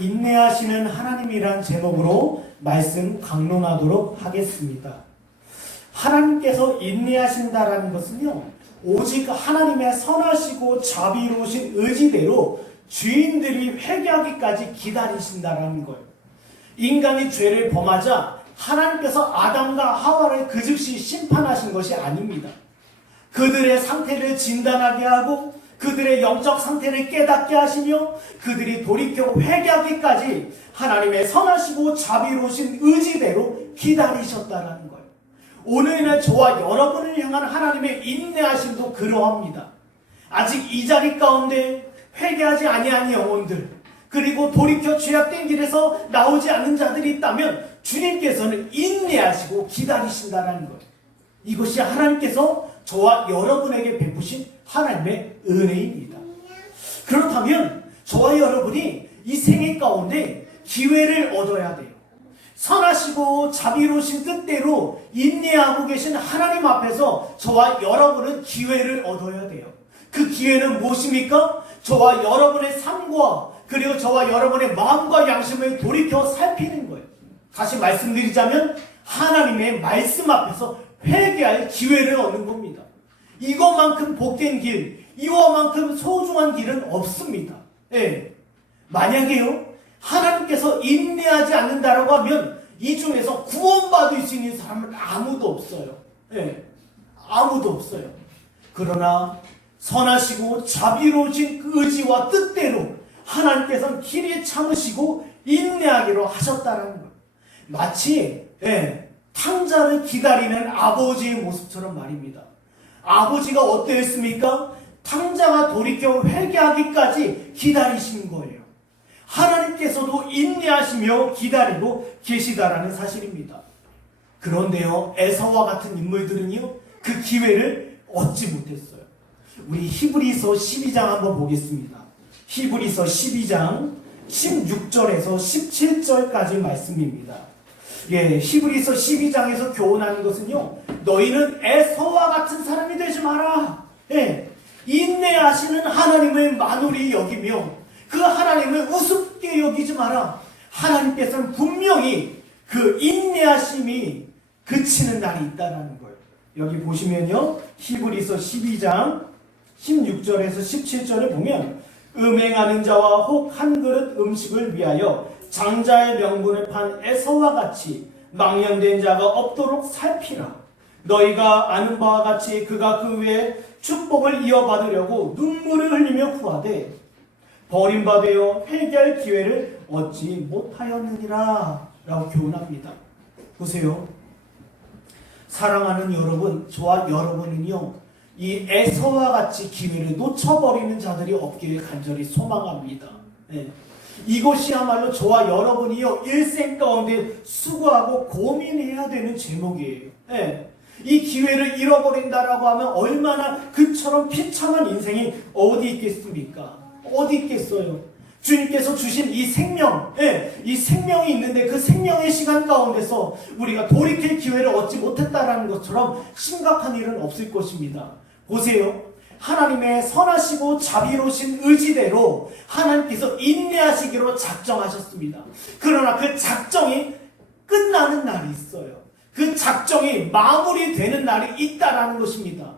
인내하시는 하나님이란 제목으로 말씀 강론하도록 하겠습니다. 하나님께서 인내하신다라는 것은요, 오직 하나님의 선하시고 자비로우신 의지대로 주인들이 회개하기까지 기다리신다라는 거예요. 인간이 죄를 범하자 하나님께서 아담과 하와를 그 즉시 심판하신 것이 아닙니다. 그들의 상태를 진단하게 하고 그들의 영적 상태를 깨닫게 하시며 그들이 돌이켜 회개하기까지 하나님의 선하시고 자비로우신 의지대로 기다리셨다는 거예요. 오늘날 저와 여러분을 향한 하나님의 인내하심도 그러합니다. 아직 이 자리 가운데 회개하지 아니한 영혼들, 그리고 돌이켜 죄악된 길에서 나오지 않은 자들이 있다면 주님께서는 인내하시고 기다리신다는 거예요. 이것이 하나님께서 저와 여러분에게 베푸신 하나님의 은혜입니다. 그렇다면 저와 여러분이 이 생애 가운데 기회를 얻어야 돼요. 선하시고 자비로우신 뜻대로 인내하고 계신 하나님 앞에서 저와 여러분은 기회를 얻어야 돼요. 그 기회는 무엇입니까? 저와 여러분의 삶과 그리고 저와 여러분의 마음과 양심을 돌이켜 살피는 거예요. 다시 말씀드리자면 하나님의 말씀 앞에서 회개할 기회를 얻는 겁니다. 이것만큼 복된 길, 이것만큼 소중한 길은 없습니다. 예. 만약에요, 하나님께서 인내하지 않는다라고 하면 이 중에서 구원받을 수 있는 사람은 아무도 없어요. 예. 아무도 없어요. 그러나 선하시고 자비로우신 그 의지와 뜻대로 하나님께서는 길이 참으시고 인내하기로 하셨다는 거예요. 마치 탕자를 기다리는 아버지의 모습처럼 말입니다. 아버지가 어떠했습니까? 탕자가 돌이켜 회개하기까지 기다리신 거예요. 하나님께서도 인내하시며 기다리고 계시다라는 사실입니다. 그런데요, 에서와 같은 인물들은요, 그 기회를 얻지 못했어요. 우리 히브리서 12장 한번 보겠습니다. 히브리서 12장 16절에서 17절까지 말씀입니다. 예, 히브리서 12장에서 교훈하는 것은요, 너희는 에서와 같은 사람이 되지 마라. 예, 인내하시는 하나님을 만홀히 여기며 그 하나님을 우습게 여기지 마라. 하나님께서는 분명히 그 인내하심이 그치는 날이 있다는 거예요. 여기 보시면요, 히브리서 12장 16절에서 17절에 보면 음행하는 자와 혹 한 그릇 음식을 위하여 장자의 명분을 판 에서와 같이 망령된 자가 없도록 살피라. 너희가 아는 바와 같이 그가 그 외에 축복을 이어받으려고 눈물을 흘리며 구하되 버림받아 회개할 기회를 얻지 못하였느니라 라고 교훈합니다. 보세요. 사랑하는 여러분, 저와 여러분은요, 이 에서와 같이 기회를 놓쳐버리는 자들이 없기를 간절히 소망합니다. 네. 이것이야말로 저와 여러분이요, 일생 가운데 수고하고 고민해야 되는 제목이에요. 네. 이 기회를 잃어버린다라고 하면 얼마나 그처럼 비참한 인생이 어디 있겠습니까? 어디 있겠어요? 주님께서 주신 이 생명, 이 생명이 있는데 그 생명의 시간 가운데서 우리가 돌이킬 기회를 얻지 못했다라는 것처럼 심각한 일은 없을 것입니다. 보세요. 하나님의 선하시고 자비로우신 의지대로 하나님께서 인내하시기로 작정하셨습니다. 그러나 그 작정이 끝나는 날이 있어요. 그 작정이 마무리되는 날이 있다라는 것입니다.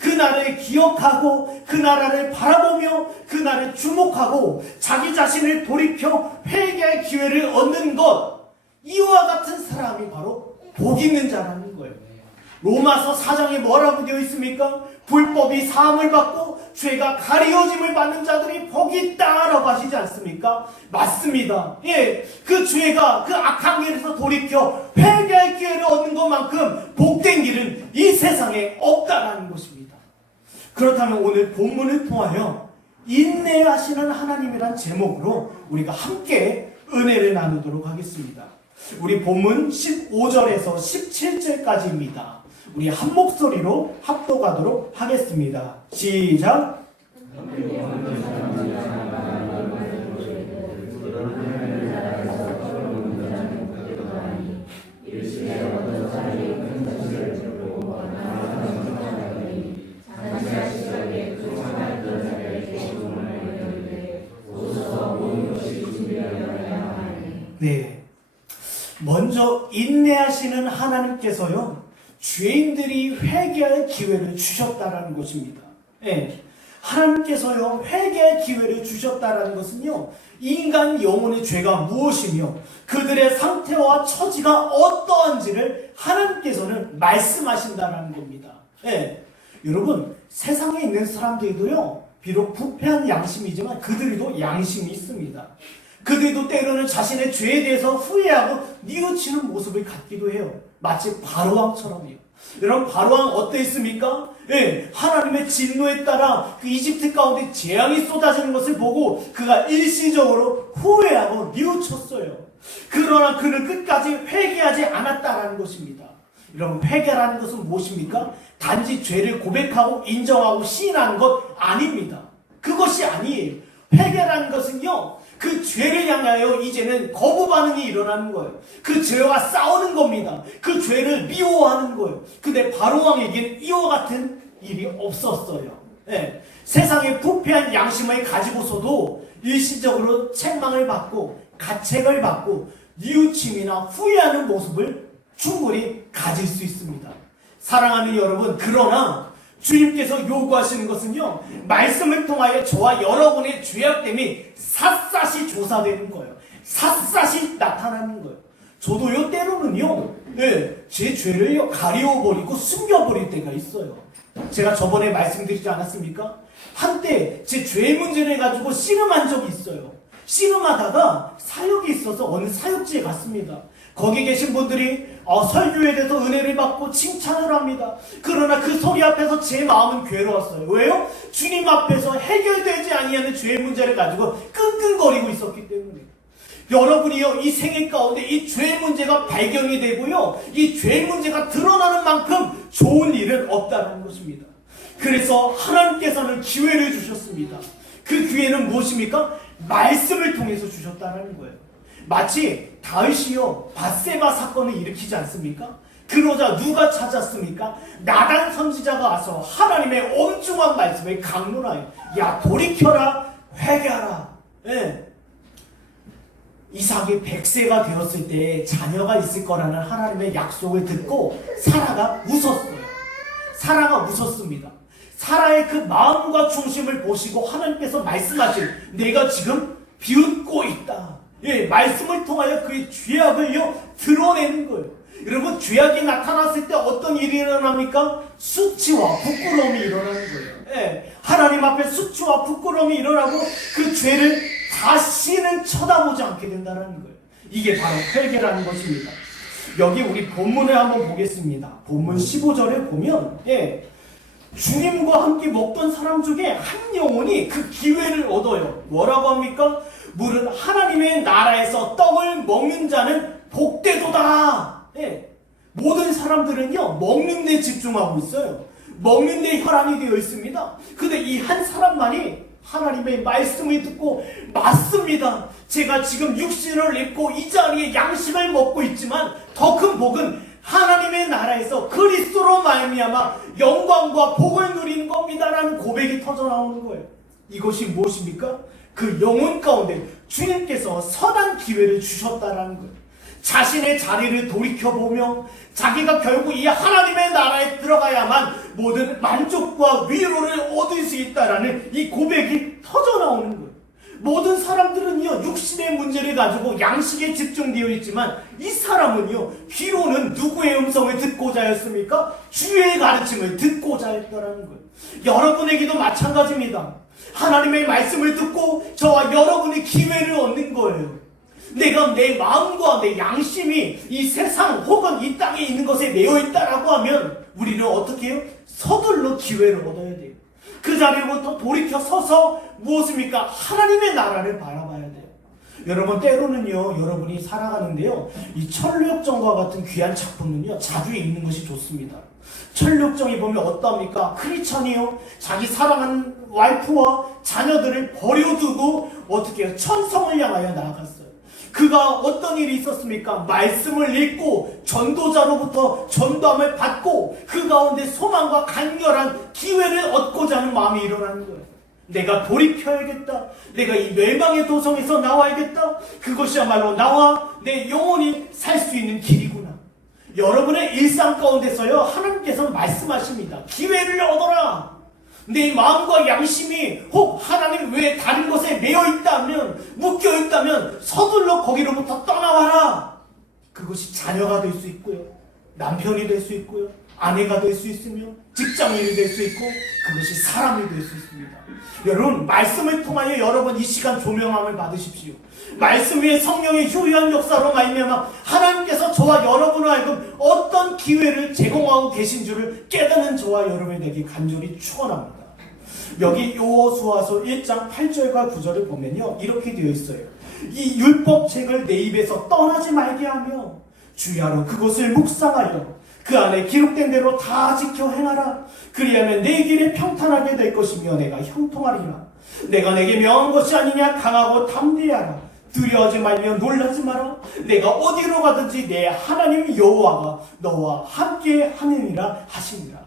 그 날을 기억하고 그 나라를 바라보며 그 날을 주목하고 자기 자신을 돌이켜 회개할 기회를 얻는 것, 이와 같은 사람이 바로 복 있는 자라는 거예요. 로마서 4장에 뭐라고 되어 있습니까? 불법이 사함을 받고 죄가 가리워짐을 받는 자들이 복이 있다라고 하시지 않습니까? 맞습니다. 예, 그 죄가 그 악한 길에서 돌이켜 회개할 기회를 얻는 것만큼 복된 길은 이 세상에 없다라는 것입니다. 그렇다면 오늘 본문을 통하여 인내하시는 하나님이란 제목으로 우리가 함께 은혜를 나누도록 하겠습니다. 우리 본문 15절에서 17절까지입니다. 우리 한 목소리로 합독하도록 하겠습니다. 시작! 네. 먼저 인내하시는 하나님께서요, 죄인들이 회개할 기회를 주셨다라는 것입니다. 네. 하나님께서요, 회개할 기회를 주셨다라는 것은요, 인간 영혼의 죄가 무엇이며 그들의 상태와 처지가 어떠한지를 하나님께서는 말씀하신다라는 겁니다. 네. 여러분, 세상에 있는 사람들도요, 비록 부패한 양심이지만 그들도 양심이 있습니다. 그들도 때로는 자신의 죄에 대해서 후회하고 뉘우치는 모습을 갖기도 해요. 마치 바로왕처럼요. 여러분, 바로왕 어땠습니까? 예, 하나님의 진노에 따라 그 이집트 가운데 재앙이 쏟아지는 것을 보고 그가 일시적으로 후회하고 뉘우쳤어요. 그러나 그는 끝까지 회개하지 않았다라는 것입니다. 여러분, 회개라는 것은 무엇입니까? 단지 죄를 고백하고 인정하고 시인하는 것 아닙니다. 그것이 아니에요. 회개라는 것은요, 그 죄를 향하여 이제는 거부 반응이 일어나는 거예요. 그 죄와 싸우는 겁니다. 그 죄를 미워하는 거예요. 근데 바로왕에게는 이와 같은 일이 없었어요. 네. 세상의 부패한 양심을 가지고서도 일시적으로 책망을 받고 가책을 받고 뉘우침이나 후회하는 모습을 충분히 가질 수 있습니다. 사랑하는 여러분, 그러나 주님께서 요구하시는 것은요, 말씀을 통하여 저와 여러분의 죄악됨이 샅샅이 조사되는 거예요. 샅샅이 나타나는 거예요. 저도요, 때로는요, 제 죄를요, 가리워버리고 숨겨버릴 때가 있어요. 제가 저번에 말씀드리지 않았습니까? 한때 제 죄 문제를 가지고 씨름한 적이 있어요. 씨름하다가 사역이 있어서 어느 사역지에 갔습니다. 거기 계신 분들이 설교에 대해서 은혜를 받고 칭찬을 합니다. 그러나 그 소리 앞에서 제 마음은 괴로웠어요. 왜요? 주님 앞에서 해결되지 아니하는 죄의 문제를 가지고 끙끙거리고 있었기 때문에. 여러분이요, 이 생애 가운데 이 죄의 문제가 발견이 되고요, 이 죄의 문제가 드러나는 만큼 좋은 일은 없다는 것입니다. 그래서 하나님께서는 기회를 주셨습니다. 그 기회는 무엇입니까? 말씀을 통해서 주셨다는 거예요. 마치 다윗이요, 밧세바 사건을 일으키지 않습니까? 그러자 누가 찾았습니까? 나단 선지자가 와서 하나님의 엄중한 말씀을 강론하여, 야, 돌이켜라, 회개하라. 예. 이삭이 100세가 되었을 때 자녀가 있을 거라는 하나님의 약속을 듣고 사라가 웃었어요. 사라가 웃었습니다. 사라의 그 마음과 중심을 보시고 하나님께서 말씀하신, 내가 지금 비웃고 있다. 예, 말씀을 통하여 그의 죄악을요, 드러내는 거예요. 여러분, 죄악이 나타났을 때 어떤 일이 일어납니까? 수치와 부끄러움이 일어나는 거예요. 예, 하나님 앞에 수치와 부끄러움이 일어나고 그 죄를 다시는 쳐다보지 않게 된다는 거예요. 이게 바로 회개라는 것입니다. 여기 우리 본문을 한번 보겠습니다. 본문 15절에 보면, 예, 주님과 함께 먹던 사람 중에 한 영혼이 그 기회를 얻어요. 뭐라고 합니까? 물은 하나님의 나라에서 떡을 먹는 자는 복되도다. 예. 모든 사람들은요, 먹는 데 집중하고 있어요. 먹는 데 혈안이 되어 있습니다. 근데 이 한 사람만이 하나님의 말씀을 듣고, 맞습니다. 제가 지금 육신을 입고 이 자리에 양식을 먹고 있지만 더 큰 복은 하나님의 나라에서 그리스도로 말미암아 영광과 복을 누리는 겁니다라는 고백이 터져나오는 거예요. 이것이 무엇입니까? 그 영혼 가운데 주님께서 선한 기회를 주셨다라는 거예요. 자신의 자리를 돌이켜보며 자기가 결국 이 하나님의 나라에 들어가야만 모든 만족과 위로를 얻을 수 있다라는 이 고백이 터져나오는 거예요. 모든 사람들은요, 육신의 문제를 가지고 양식에 집중되어 있지만 이 사람은요, 귀로는 누구의 음성을 듣고자 했습니까? 주의 가르침을 듣고자 했다라는 거예요. 여러분에게도 마찬가지입니다. 하나님의 말씀을 듣고 저와 여러분이 기회를 얻는 거예요. 내가 내 마음과 내 양심이 이 세상 혹은 이 땅에 있는 것에 매여 있다라고 하면 우리는 어떻게 해요? 서둘러 기회를 얻어야 돼요. 그 자리로부터 돌이켜 서서 무엇입니까? 하나님의 나라를 바라봐야 돼요. 여러분, 때로는요, 여러분이 살아가는데요, 이 천류역정과 같은 귀한 작품은요, 자주 읽는 것이 좋습니다. 천류역정에 보면 어떠합니까? 크리스천이요, 자기 사랑하는 와이프와 자녀들을 버려두고 어떻게 해요? 천성을 향하여 나아갔어요. 그가 어떤 일이 있었습니까? 말씀을 읽고 전도자로부터 전도함을 받고 그 가운데 소망과 간결한 기회를 얻고자 하는 마음이 일어나는 거예요. 내가 돌이켜야겠다. 내가 이 멸망의 도성에서 나와야겠다. 그것이야말로 나와 내 영혼이 살 수 있는 길이구나. 여러분의 일상 가운데서요, 하나님께서 말씀하십니다. 기회를 얻어라. 내 마음과 양심이 혹 하나님 외에 다른 것에 매여 있다면, 묶여 있다면 서둘러 거기로부터 떠나와라. 그것이 자녀가 될 수 있고요, 남편이 될 수 있고요, 아내가 될 수 있으며 직장인이 될 수 있고, 그것이 사람이 될 수 있습니다. 여러분, 말씀을 통하여 여러분 이 시간 조명함을 받으십시오. 말씀 위에 성령의 효유한 역사로 말미암아 하나님께서 저와 여러분을 하여금 어떤 기회를 제공하고 계신 줄을 깨닫는 저와 여러분이 되기 간절히 축원합니다. 여기 여호수아서 1장 8절과 9절을 보면요, 이렇게 되어 있어요. 이 율법책을 내 입에서 떠나지 말게 하며 주야로 그것을 묵상하여 그 안에 기록된 대로 다 지켜 행하라. 그리하면 내 길이 평탄하게 될 것이며 내가 형통하리라. 내가 내게 명한 것이 아니냐. 강하고 담대하라. 두려워하지 말며 놀라지 마라. 내가 어디로 가든지 내 하나님 여호와가 너와 함께 하느니라 하시니라.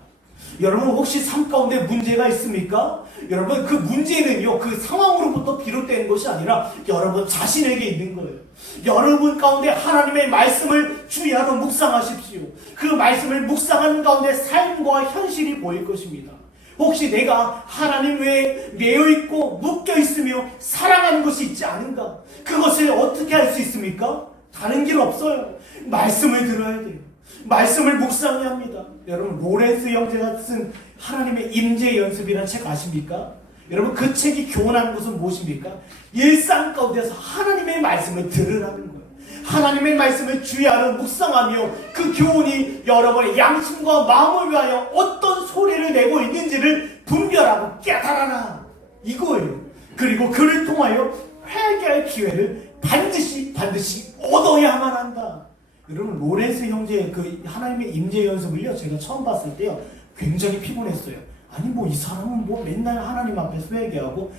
여러분, 혹시 삶 가운데 문제가 있습니까? 여러분, 그 문제는요, 그 상황으로부터 비롯된 것이 아니라 여러분 자신에게 있는 거예요. 여러분 가운데 하나님의 말씀을 주야로 묵상하십시오. 그 말씀을 묵상하는 가운데 삶과 현실이 보일 것입니다. 혹시 내가 하나님 외에 매여 있고 묶여 있으며 사랑하는 것이 있지 않은가? 그것을 어떻게 할 수 있습니까? 다른 길 없어요. 말씀을 들어야 돼요. 말씀을 묵상해야 합니다. 여러분, 로렌스 형제가 쓴 하나님의 임재 연습이라는 책 아십니까? 여러분, 그 책이 교훈하는 것은 무엇입니까? 일상 가운데서 하나님의 말씀을 들으라는 거예요. 하나님의 말씀을 주야로 묵상하며 그 교훈이 여러분의 양심과 마음을 위하여 어떤 소리를 내고 있는지를 분별하고 깨달아라. 이거예요. 그리고 그를 통하여 회개할 기회를 반드시 얻어야만 한다. 여러분, 로렌스 형제의 그 하나님의 임재 연습을요, 제가 처음 봤을 때요, 굉장히 피곤했어요. 아니, 뭐 이 사람은 뭐 맨날 하나님 앞에서 회개하고,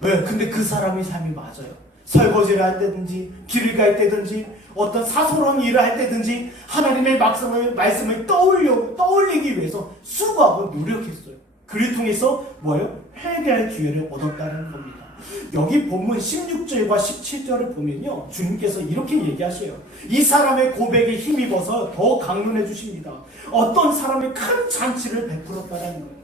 네, 근데 그 사람의 삶이 맞아요. 설거지를 할 때든지 길을 갈 때든지 어떤 사소한 일을 할 때든지 하나님의 말씀을 떠올리기 위해서 수고하고 노력했어요. 그를 통해서 뭐예요? 회개할 기회를 얻었다는 겁니다. 여기 본문 16절과 17절을 보면요, 주님께서 이렇게 얘기하셔요. 이 사람의 고백에 힘입어서 더 강론해 주십니다. 어떤 사람이 큰 잔치를 베풀었다는 거예요.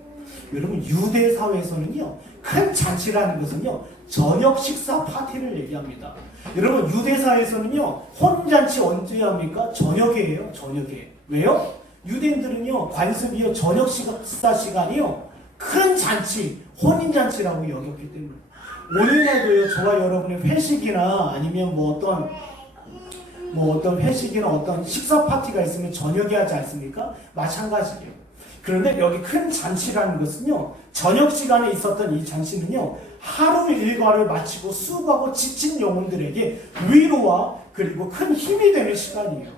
여러분, 유대 사회에서는요, 큰 잔치라는 것은요, 저녁 식사 파티를 얘기합니다. 여러분, 유대 사회에서는요, 혼잔치 언제 합니까? 저녁이에요. 저녁에. 왜요? 유대인들은요, 관습이요, 저녁 식사 시간이요, 큰 잔치, 혼인잔치라고 여겼기 때문에. 오늘날도요, 저와 여러분의 회식이나 아니면 뭐 어떤 회식이나 어떤 식사 파티가 있으면 저녁에 하지 않습니까? 마찬가지예요. 그런데 여기 큰 잔치라는 것은요, 저녁 시간에 있었던 이 잔치는요, 하루 일과를 마치고 수고하고 지친 영혼들에게 위로와 그리고 큰 힘이 되는 시간이에요.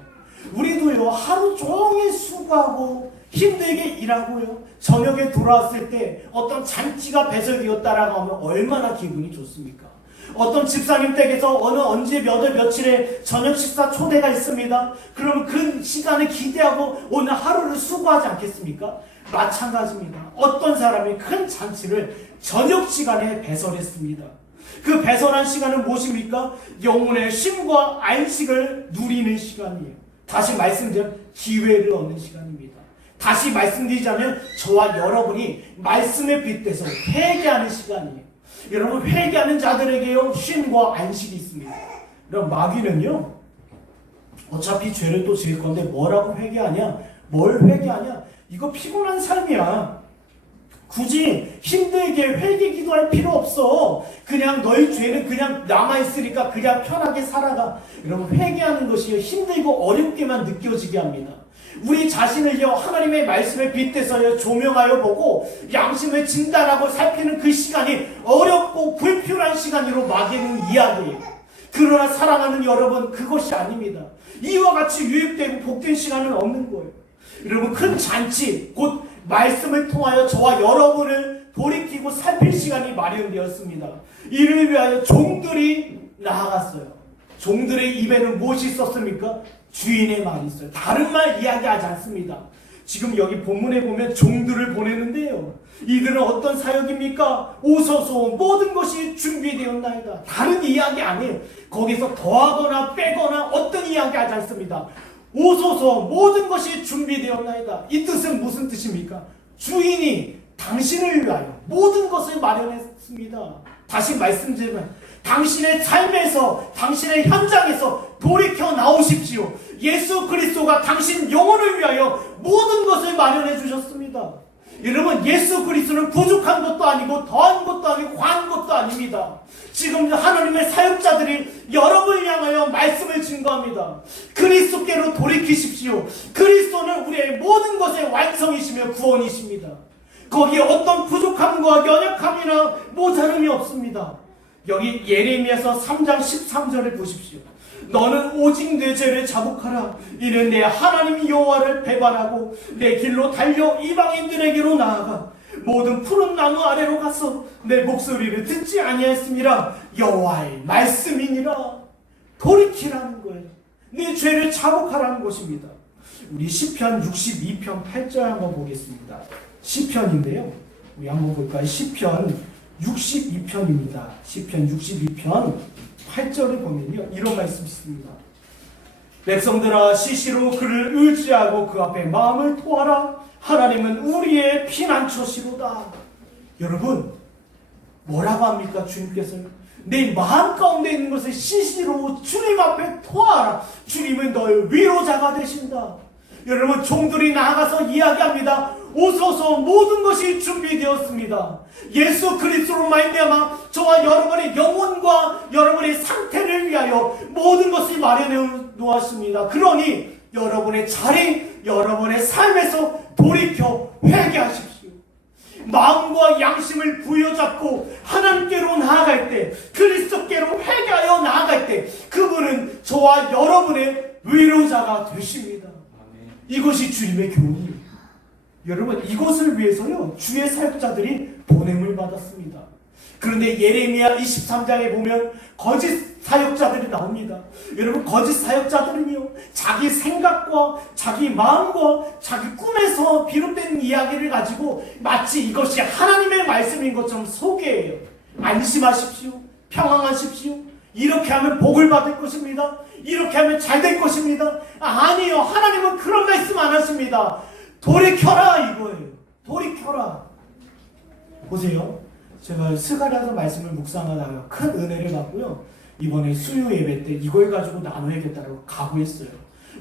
우리도요, 하루 종일 수고하고 힘들게 일하고요, 저녁에 돌아왔을 때 어떤 잔치가 배설되었다라고 하면 얼마나 기분이 좋습니까? 어떤 집사님 댁에서 언제 몇 월 며칠에 저녁 식사 초대가 있습니다. 그러면 그 시간을 기대하고 오늘 하루를 수고하지 않겠습니까? 마찬가지입니다. 어떤 사람이 큰 잔치를 저녁 시간에 배설했습니다. 그 배설한 시간은 무엇입니까? 영혼의 쉼과 안식을 누리는 시간이에요. 다시 말씀드리면 기회를 얻는 시간입니다. 다시 말씀드리자면 저와 여러분이 말씀에 빗대서 회개하는 시간이에요. 여러분, 회개하는 자들에게요, 쉼과 안식이 있습니다. 그럼 마귀는요, 어차피 죄를 또 지을 건데 뭐라고 회개하냐? 뭘 회개하냐? 이거 피곤한 삶이야. 굳이 힘들게 회개 기도할 필요 없어. 그냥 너희 죄는 그냥 남아있으니까 그냥 편하게 살아가. 여러분, 회개하는 것이 힘들고 어렵게만 느껴지게 합니다. 우리 자신을요, 하나님의 말씀에 빗대서요, 조명하여 보고 양심을 진단하고 살피는 그 시간이 어렵고 불필요한 시간으로 마귀는 이야기해요. 그러나 사랑하는 여러분, 그것이 아닙니다. 이와 같이 유익되고 복된 시간은 없는 거예요. 여러분, 큰 잔치, 곧 말씀을 통하여 저와 여러분을 돌이키고 살필 시간이 마련되었습니다. 이를 위하여 종들이 나아갔어요. 종들의 입에는 무엇이 있었습니까? 주인의 말이 있어요. 다른 말 이야기하지 않습니다. 지금 여기 본문에 보면 종들을 보내는데요. 이들은 어떤 사역입니까? 오소서 모든 것이 준비되었나이다. 다른 이야기 아니에요. 거기서 더하거나 빼거나 어떤 이야기 하지 않습니다. 오소서 모든 것이 준비되었나이다. 이 뜻은 무슨 뜻입니까? 주인이 당신을 위하여 모든 것을 마련했습니다. 다시 말씀드리면 당신의 삶에서, 당신의 현장에서 돌이켜 나오십시오. 예수 그리스도가 당신 영혼을 위하여 모든 것을 마련해 주셨습니다. 여러분, 예수 그리스도는 부족한 것도 아니고 더한 것도 아니고 과한 것도 아닙니다. 지금 하나님의 사역자들이 여러분을 향하여 말씀을 증거합니다. 그리스도께로 돌이키십시오. 그리스도는 우리의 모든 것의 완성이시며 구원이십니다. 거기에 어떤 부족함과 연약함이나 모자름이 없습니다. 여기 예레미야서 3장 13절을 보십시오. 너는 오직 내 죄를 자복하라. 이는 내 하나님 여호와를 배반하고 내 길로 달려 이방인들에게로 나아가 모든 푸른 나무 아래로 가서 내 목소리를 듣지 아니하였음이라. 여호와의 말씀이니라. 돌이키라는 거예요. 내 죄를 자복하라는 것입니다. 우리 시편 62편 8절 한번 보겠습니다. 시편인데요. 우리 한번 볼까요? 시편 62편입니다. 시편 62편 8절을 보면요, 이런 말씀이 있습니다. 백성들아, 시시로 그를 의지하고 그 앞에 마음을 토하라. 하나님은 우리의 피난처시로다. 여러분, 뭐라고 합니까? 주님께서 내 마음 가운데 있는 것을 시시로 주님 앞에 토하라. 주님은 너의 위로자가 되신다. 여러분, 종들이 나아가서 이야기합니다. 오소서 모든 것이 준비되었습니다. 예수 그리스도로 말미암아 저와 여러분의 영혼과 여러분의 상태를 위하여 모든 것을 마련해 놓았습니다. 그러니 여러분의 자리, 여러분의 삶에서 돌이켜 회개하십시오. 마음과 양심을 부여잡고 하나님께로 나아갈 때, 그리스도께로 회개하여 나아갈 때 그분은 저와 여러분의 위로자가 되십니다. 이것이 주님의 교훈입니다. 여러분, 이것을 위해서요, 주의 사역자들이 보냄을 받았습니다. 그런데 예레미야 23장에 보면 거짓 사역자들이 나옵니다. 여러분, 거짓 사역자들은요, 자기 생각과 자기 마음과 자기 꿈에서 비롯된 이야기를 가지고 마치 이것이 하나님의 말씀인 것처럼 소개해요. 안심하십시오. 평안하십시오. 이렇게 하면 복을 받을 것입니다. 이렇게 하면 잘 될 것입니다. 아니요, 하나님은 그런 말씀 안 하십니다. 돌이켜라 이거예요. 돌이켜라. 보세요. 제가 스가랴서 말씀을 묵상하다가 큰 은혜를 받고요. 이번에 수요 예배 때 이걸 가지고 나눠야겠다고 각오했어요.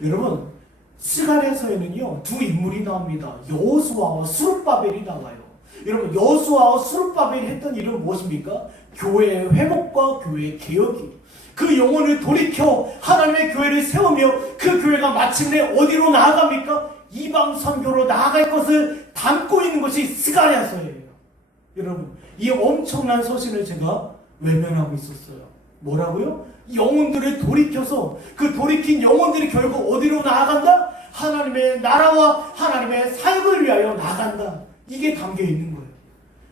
여러분, 스가랴서에는요, 두 인물이 나옵니다. 여호수아와 스룹바벨이 나와요. 여러분, 여호수아와 스룹바벨이 했던 일은 무엇입니까? 교회의 회복과 교회의 개혁이에요. 그 영혼을 돌이켜 하나님의 교회를 세우며 그 교회가 마침내 어디로 나아갑니까? 이방 선교로 나아갈 것을 담고 있는 것이 스가랴서예요. 여러분, 이 엄청난 서신을 제가 외면하고 있었어요. 뭐라고요? 영혼들을 돌이켜서 그 돌이킨 영혼들이 결국 어디로 나아간다? 하나님의 나라와 하나님의 사역을 위하여 나아간다. 이게 담겨 있는 거예요.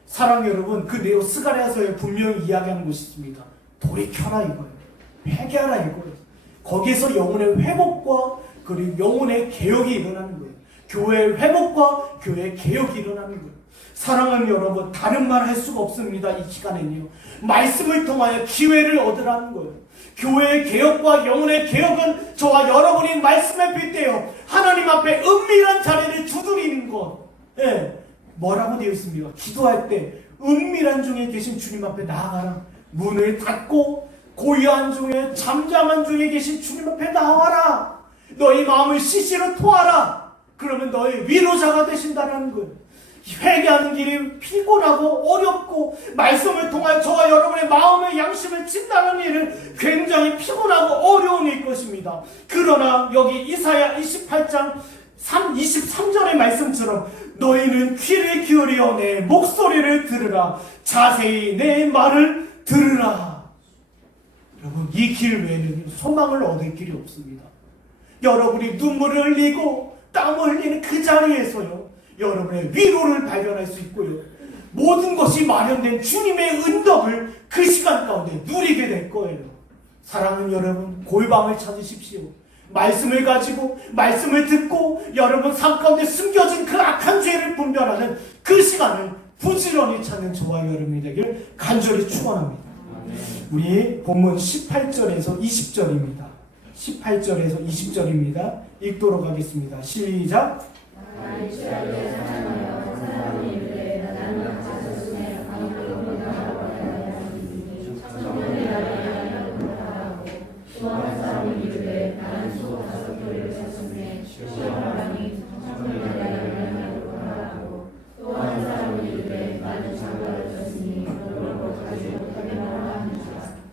사랑 여러분, 그 네오 스가랴서에 분명히 이야기하는 것이 있습니다. 돌이켜라 이거예요. 회개하라 이거예요. 거기에서 영혼의 회복과 그리고 영혼의 개혁이 일어나는 거예요. 교회의 회복과 교회의 개혁이 일어나는 거예요. 사랑하는 여러분, 다른 말 할 수가 없습니다. 이 시간에는요, 말씀을 통하여 기회를 얻으라는 거예요. 교회의 개혁과 영혼의 개혁은 저와 여러분이 말씀에 빗대어 하나님 앞에 은밀한 자리를 두드리는 것. 예. 뭐라고 되어 있습니까? 기도할 때 은밀한 중에 계신 주님 앞에 나아가라. 문을 닫고 고요한 중에, 잠잠한 중에 계신 주님 앞에 나와라. 너희 마음을 시시로 토하라. 그러면 너의 위로자가 되신다는 거예요. 회개하는 길이 피곤하고 어렵고 말씀을 통하여 저와 여러분의 마음의 양심을 찐다는 일은 굉장히 피곤하고 어려운 일 것입니다. 그러나 여기 이사야 28장 23절의 말씀처럼 너희는 귀를 기울여 내 목소리를 들으라. 자세히 내 말을 들으라. 여러분, 이 길 외에는 소망을 얻을 길이 없습니다. 여러분이 눈물을 흘리고 땀을 흘리는 그 자리에서요, 여러분의 위로를 발견할 수 있고요, 모든 것이 마련된 주님의 은덕을 그 시간 가운데 누리게 될 거예요. 사랑하는 여러분, 골방을 찾으십시오. 말씀을 가지고 말씀을 듣고 여러분 삶 가운데 숨겨진 그 악한 죄를 분별하는 그 시간을 부지런히 찾는 저와 여러분이 되길 간절히 축원합니다. 우리 본문 18절에서 20절입니다. 18절에서 20절입니다. 읽도록 하겠습니다. 시작.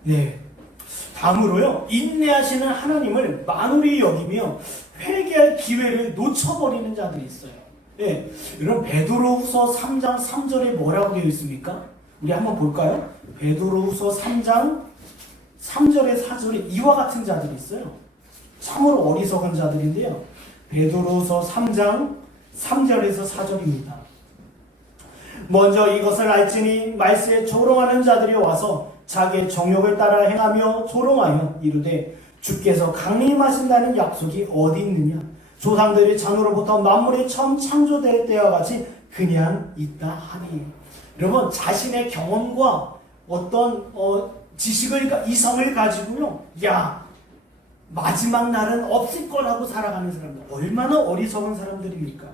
네. 다음으로요, 인내하시는 하나님을 만홀히 여기며 회개할 기회를 놓쳐버리는 자들이 있어요. 네. 여러분, 베드로후서 3장 3절에 뭐라고 되어 있습니까? 우리 한번 볼까요? 베드로후서 3장 3절에 4절에 이와 같은 자들이 있어요. 참으로 어리석은 자들인데요. 베드로후서 3장 3절에서 4절입니다. 먼저 이것을 알지니 말세에 조롱하는 자들이 와서 자기의 정욕을 따라 행하며 조롱하여 이르되 주께서 강림하신다는 약속이 어디 있느냐? 조상들이 장으로부터 만물이 처음 창조될 때와 같이 그냥 있다 하니. 여러분, 자신의 경험과 어떤 지식을, 이성을 가지고요, 야, 마지막 날은 없을 거라고 살아가는 사람들, 얼마나 어리석은 사람들입니까?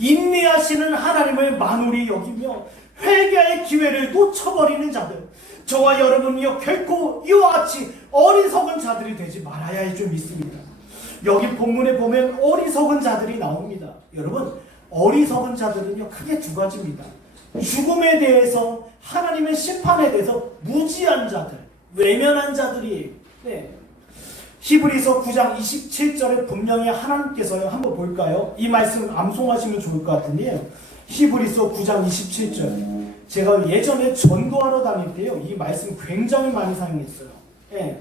인내하시는 하나님을 만홀히 여기며 회개의 기회를 놓쳐버리는 자들, 저와 여러분이요 결코 이와 같이 어리석은 자들이 되지 말아야 할 줄 믿습니다. 여기 본문에 보면 어리석은 자들이 나옵니다. 여러분, 어리석은 자들은요 크게 두 가지입니다. 죽음에 대해서, 하나님의 심판에 대해서 무지한 자들, 외면한 자들이에요. 네. 히브리서 9장 27절에 분명히 하나님께서요, 한번 볼까요? 이 말씀 암송하시면 좋을 것 같은데요. 히브리서 9장 27절. 제가 예전에 전도하러 다닐 때요, 이 말씀 굉장히 많이 사용했어요. 예.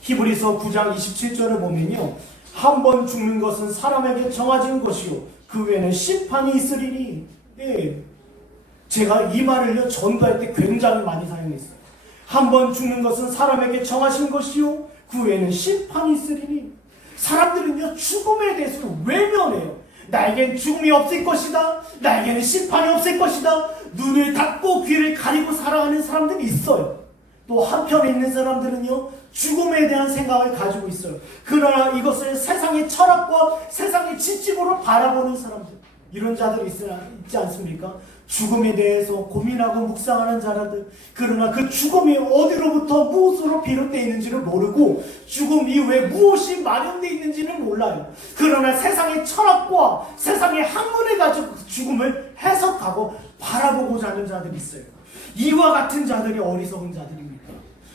히브리서 9장 27절을 보면요, 한 번 죽는 것은 사람에게 정해진 것이요 그 외에는 심판이 있으리니. 예. 제가 이 말을요 전도할 때 굉장히 많이 사용했어요. 한 번 죽는 것은 사람에게 정하신 것이요 그 외에는 심판이 있으리니. 사람들은요 죽음에 대해서 외면해요. 나에겐 죽음이 없을 것이다, 나에게는 심판이 없을 것이다, 눈을 닫고 귀를 가리고 살아가는 사람들이 있어요. 또 한편에 있는 사람들은요 죽음에 대한 생각을 가지고 있어요. 그러나 이것을 세상의 철학과 세상의 지식으로 바라보는 사람들, 이런 자들이 있지 않습니까? 죽음에 대해서 고민하고 묵상하는 자들, 그러나 그 죽음이 어디로부터 무엇으로 비롯되어 있는지를 모르고 죽음 이후에 무엇이 마련되어 있는지는 몰라요. 그러나 세상의 철학과 세상의 학문을 가지고 죽음을 해석하고 바라보고자 하는 자들이 있어요. 이와 같은 자들이 어리석은 자들입니다.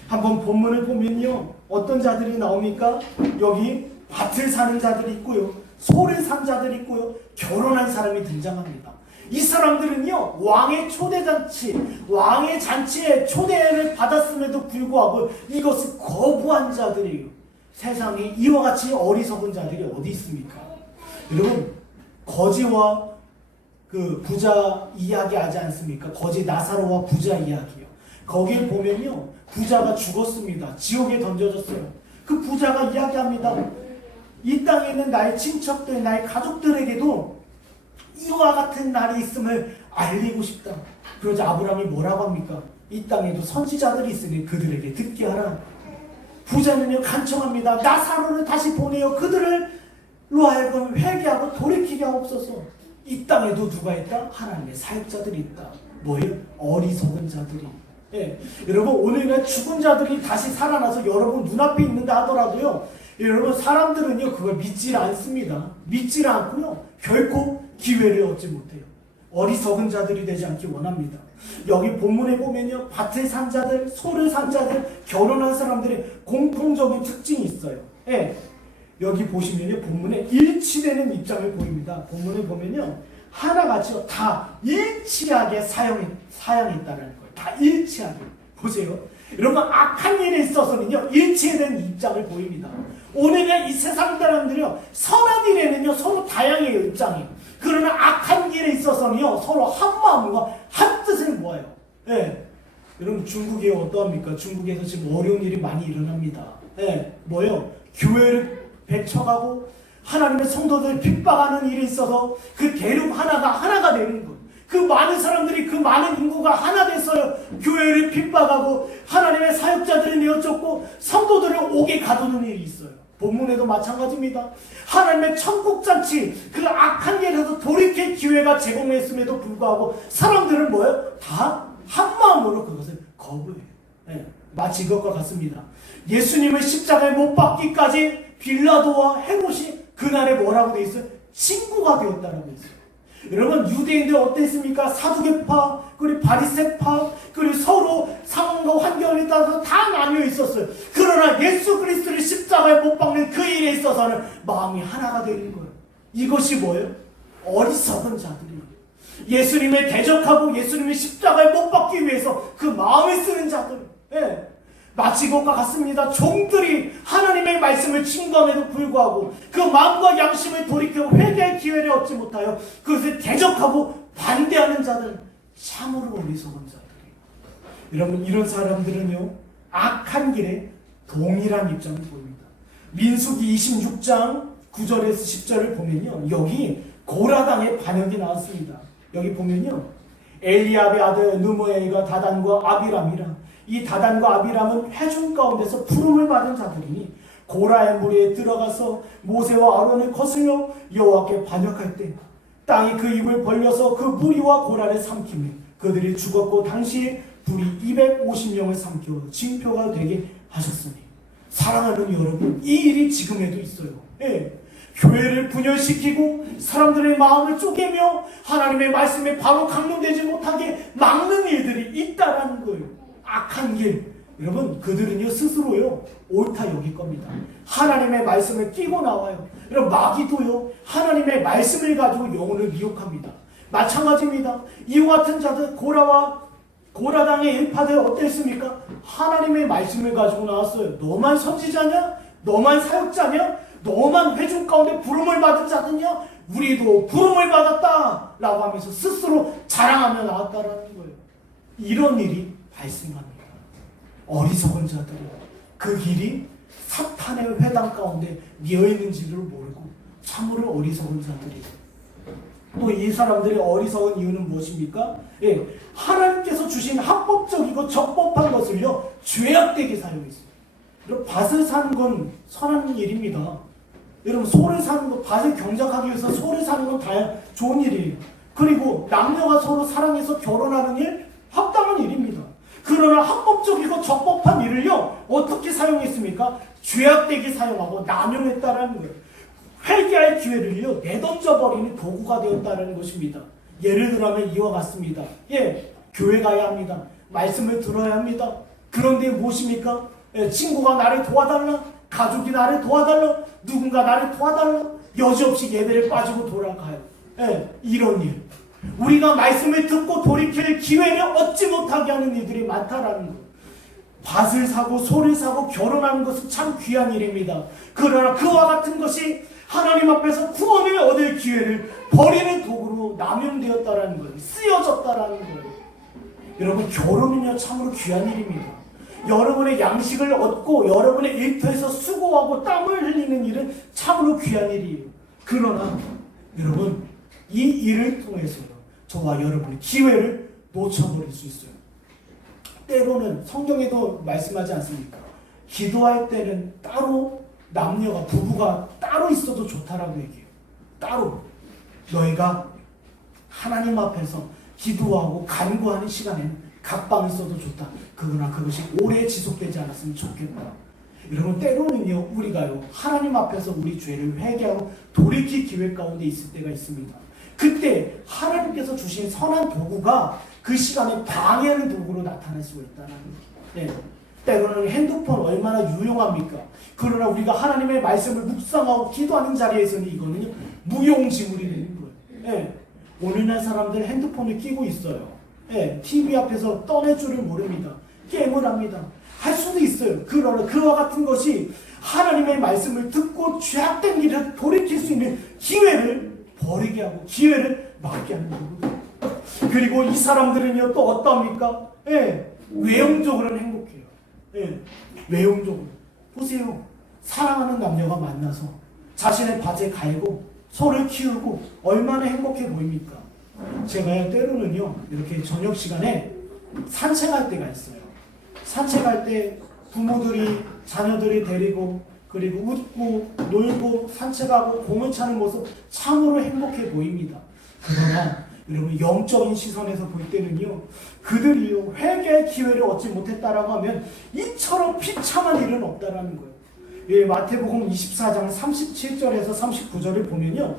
한번 본문을 보면요 어떤 자들이 나옵니까? 여기 밭을 사는 자들이 있고요, 소를 산 자들이 있고요, 결혼한 사람이 등장합니다. 이 사람들은요 왕의 초대잔치, 왕의 잔치에 초대를 받았음에도 불구하고 이것을 거부한 자들이에요. 세상에 이와 같이 어리석은 자들이 어디 있습니까? 여러분, 거지와 그 부자 이야기하지 않습니까? 거지 나사로와 부자 이야기요. 거기에 보면요 부자가 죽었습니다. 지옥에 던져졌어요. 그 부자가 이야기합니다. 이 땅에 있는 나의 친척들, 나의 가족들에게도 이와 같은 날이 있음을 알리고 싶다. 그러자 아브라함이 뭐라고 합니까? 이 땅에도 선지자들이 있으니 그들에게 듣게 하라. 부자는요 간청합니다. 나사로를 다시 보내어 그들로 하여금 회개하고 돌이키게 하옵소서. 이 땅에도 누가 있다? 하나님의 사역자들이 있다. 뭐예요? 어리석은 자들이. 예. 여러분, 오늘날 죽은 자들이 다시 살아나서 여러분 눈앞에 있는다 하더라도요, 여러분 사람들은요 그걸 믿질 않습니다. 믿질 않고요 결코 기회를 얻지 못해요. 어리석은 자들이 되지 않기 원합니다. 여기 본문에 보면요 밭을 산 자들, 소를 산 자들, 결혼한 사람들의 공통적인 특징이 있어요. 예. 여기 보시면요 본문에 일치되는 입장을 보입니다. 본문에 보면요 하나같이 다 일치하게 사용했다는 거예요. 다 일치하게. 보세요. 여러분, 악한 일에 있어서는요 일치된 입장을 보입니다. 오늘의 이 세상 사람들이요 선한 일에는요 서로 다양해요, 입장이. 그러나 악한 일에 있어서는요 서로 한 마음과 한 뜻을 모아요. 예. 여러분, 중국이 어떠합니까? 중국에서 지금 어려운 일이 많이 일어납니다. 예. 뭐요? 교회를 배쳐가고 하나님의 성도들 핍박하는 일이 있어서 그 대륙 하나가 되는 거예요. 그 많은 사람들이, 그 많은 인구가 하나 됐어요. 교회를 핍박하고 하나님의 사역자들을 내어쫓고 성도들을 옥에 가두는 일이 있어요. 본문에도 마찬가지입니다. 하나님의 천국잔치, 그 악한 일에서 돌이킬 기회가 제공했음에도 불구하고 사람들은 뭐예요? 다 한마음으로 그것을 거부해요. 네, 마치 이것과 같습니다. 예수님을 십자가에 못 박기까지 빌라도와 헤롯이 그날에 뭐라고 되어 있어요? 친구가 되었다라고 했어요. 여러분, 유대인들 어땠습니까? 사두개파, 그리고 바리새파, 그리고 서로 상황과 환경에 따라서 다 나뉘어 있었어요. 그러나 예수 그리스도를 십자가에 못 박는 그 일에 있어서는 마음이 하나가 되는 거예요. 이것이 뭐예요? 어리석은 자들이에요. 예수님을 대적하고 예수님의 십자가에 못 박기 위해서 그 마음을 쓰는 자들. 예. 마치 이것과 같습니다. 종들이 하나님의 말씀을 증거함에도 불구하고 그 마음과 양심을 돌이켜 회개할 기회를 얻지 못하여 그것을 대적하고 반대하는 자들, 참으로 어리석은 자들이에요. 여러분, 이런 사람들은요, 악한 길에 동일한 입장을 보입니다. 민수기 26장 9절에서 10절을 보면요, 여기 고라당의 반역이 나왔습니다. 여기 보면요, 엘리압의 아들 느무에가 다단과 아비람이라. 이 다단과 아비람은 회중 가운데서 부름을 받은 자들이니 고라의 무리에 들어가서 모세와 아론을 거슬려 여호와께 반역할 때 땅이 그 입을 벌려서 그 무리와 고라를 삼키며 그들이 죽었고 당시에 불이 250명을 삼켜 징표가 되게 하셨으니. 사랑하는 여러분, 이 일이 지금에도 있어요. 예. 교회를 분열시키고 사람들의 마음을 쪼개며 하나님의 말씀에 바로 강론되지 못하게 막는 일들이 있다라는 거예요. 악한 길. 여러분, 그들은요 스스로요 옳다 여길 겁니다. 하나님의 말씀을 끼고 나와요. 여러분, 마귀도요 하나님의 말씀을 가지고 영혼을 미혹합니다. 마찬가지입니다. 이와 같은 자들, 고라당의 일파들 어땠습니까? 하나님의 말씀을 가지고 나왔어요. 너만 선지자냐? 너만 사역자냐? 너만 회중 가운데 부름을 받은 자느냐? 우리도 부름을 받았다 라고 하면서 스스로 자랑하며 나왔다라는 거예요. 이런 일이 발생합니다. 어리석은 자들이 그 길이 사탄의 회당 가운데 미어있는지를 모르고 참으로 어리석은 자들이. 또 이 사람들의 어리석은 이유는 무엇입니까? 예, 하나님께서 주신 합법적이고 적법한 것을요 죄악되게 사용했어요. 여러분, 밭을 사는 건 선한 일입니다. 여러분, 소를 사는 거, 밭을 경작하기 위해서 소를 사는 건 다 좋은 일이에요. 그리고 남녀가 서로 사랑해서 결혼하는 일 합당한 일입니다. 그러나 합법적이고 적법한 일을요 어떻게 사용했습니까? 죄악되게 사용하고 남용했다라는 거예요. 회개할 기회를요 내던져버리는 도구가 되었다는 것입니다. 예를 들면 이와 같습니다. 예, 교회 가야 합니다. 말씀을 들어야 합니다. 그런데 무엇입니까? 예, 친구가 나를 도와달라, 가족이 나를 도와달라, 누군가 나를 도와달라, 여지없이 예배를 빠지고 돌아가요. 예, 이런 일. 우리가 말씀을 듣고 돌이킬 기회를 얻지 못하게 하는 일들이 많다라는 것. 밭을 사고 소를 사고 결혼하는 것은 참 귀한 일입니다. 그러나 그와 같은 것이 하나님 앞에서 구원을 얻을 기회를 버리는 도구로 남용되었다라는 거예요. 쓰여졌다라는 거예요. 여러분, 결혼은요 참으로 귀한 일입니다. 여러분의 양식을 얻고 여러분의 일터에서 수고하고 땀을 흘리는 일은 참으로 귀한 일이에요. 그러나 여러분, 이 일을 통해서요 저와 여러분의 기회를 놓쳐버릴 수 있어요. 때로는 성경에도 말씀하지 않습니까? 기도할 때는 따로 남녀가, 부부가 따로 있어도 좋다라고 얘기해요. 따로 너희가 하나님 앞에서 기도하고 간구하는 시간에는 각방 있어도 좋다. 그러나 그것이 오래 지속되지 않았으면 좋겠다. 여러분, 때로는요 우리가요 하나님 앞에서 우리 죄를 회개하고 돌이킬 기회 가운데 있을 때가 있습니다. 그때 하나님께서 주신 선한 도구가 그 시간에 방해하는 도구로 나타날 수가 있다는 거예요. 네. 때로는 핸드폰 얼마나 유용합니까? 그러나 우리가 하나님의 말씀을 묵상하고 기도하는 자리에서는 이거는요 무용지물이 되는 거예요. 네. 오늘날 사람들 핸드폰을 끼고 있어요. 네. TV 앞에서 떠날 줄을 모릅니다. 게임을 합니다. 할 수도 있어요. 그러나 그와 같은 것이 하나님의 말씀을 듣고 죄악된 길을 돌이킬 수 있는 기회를 버리게 하고 기회를 막게 하는 거거든요. 그리고 이 사람들은요 또 어떠합니까? 예, 외형적으로는 행복해요. 예, 외형적으로 보세요. 사랑하는 남녀가 만나서 자신의 밭에 갈고 소를 키우고 얼마나 행복해 보입니까? 제가 때로는요 이렇게 저녁 시간에 산책할 때가 있어요. 산책할 때 부모들이 자녀들이 데리고 그리고 웃고 놀고 산책하고 공을 차는 모습 참으로 행복해 보입니다. 그러나 여러분 영적인 시선에서 볼 때는요 그들이요 회개의 기회를 얻지 못했다라고 하면 이처럼 비참한 일은 없다라는 거예요. 예, 마태복음 24장 37절에서 39절을 보면요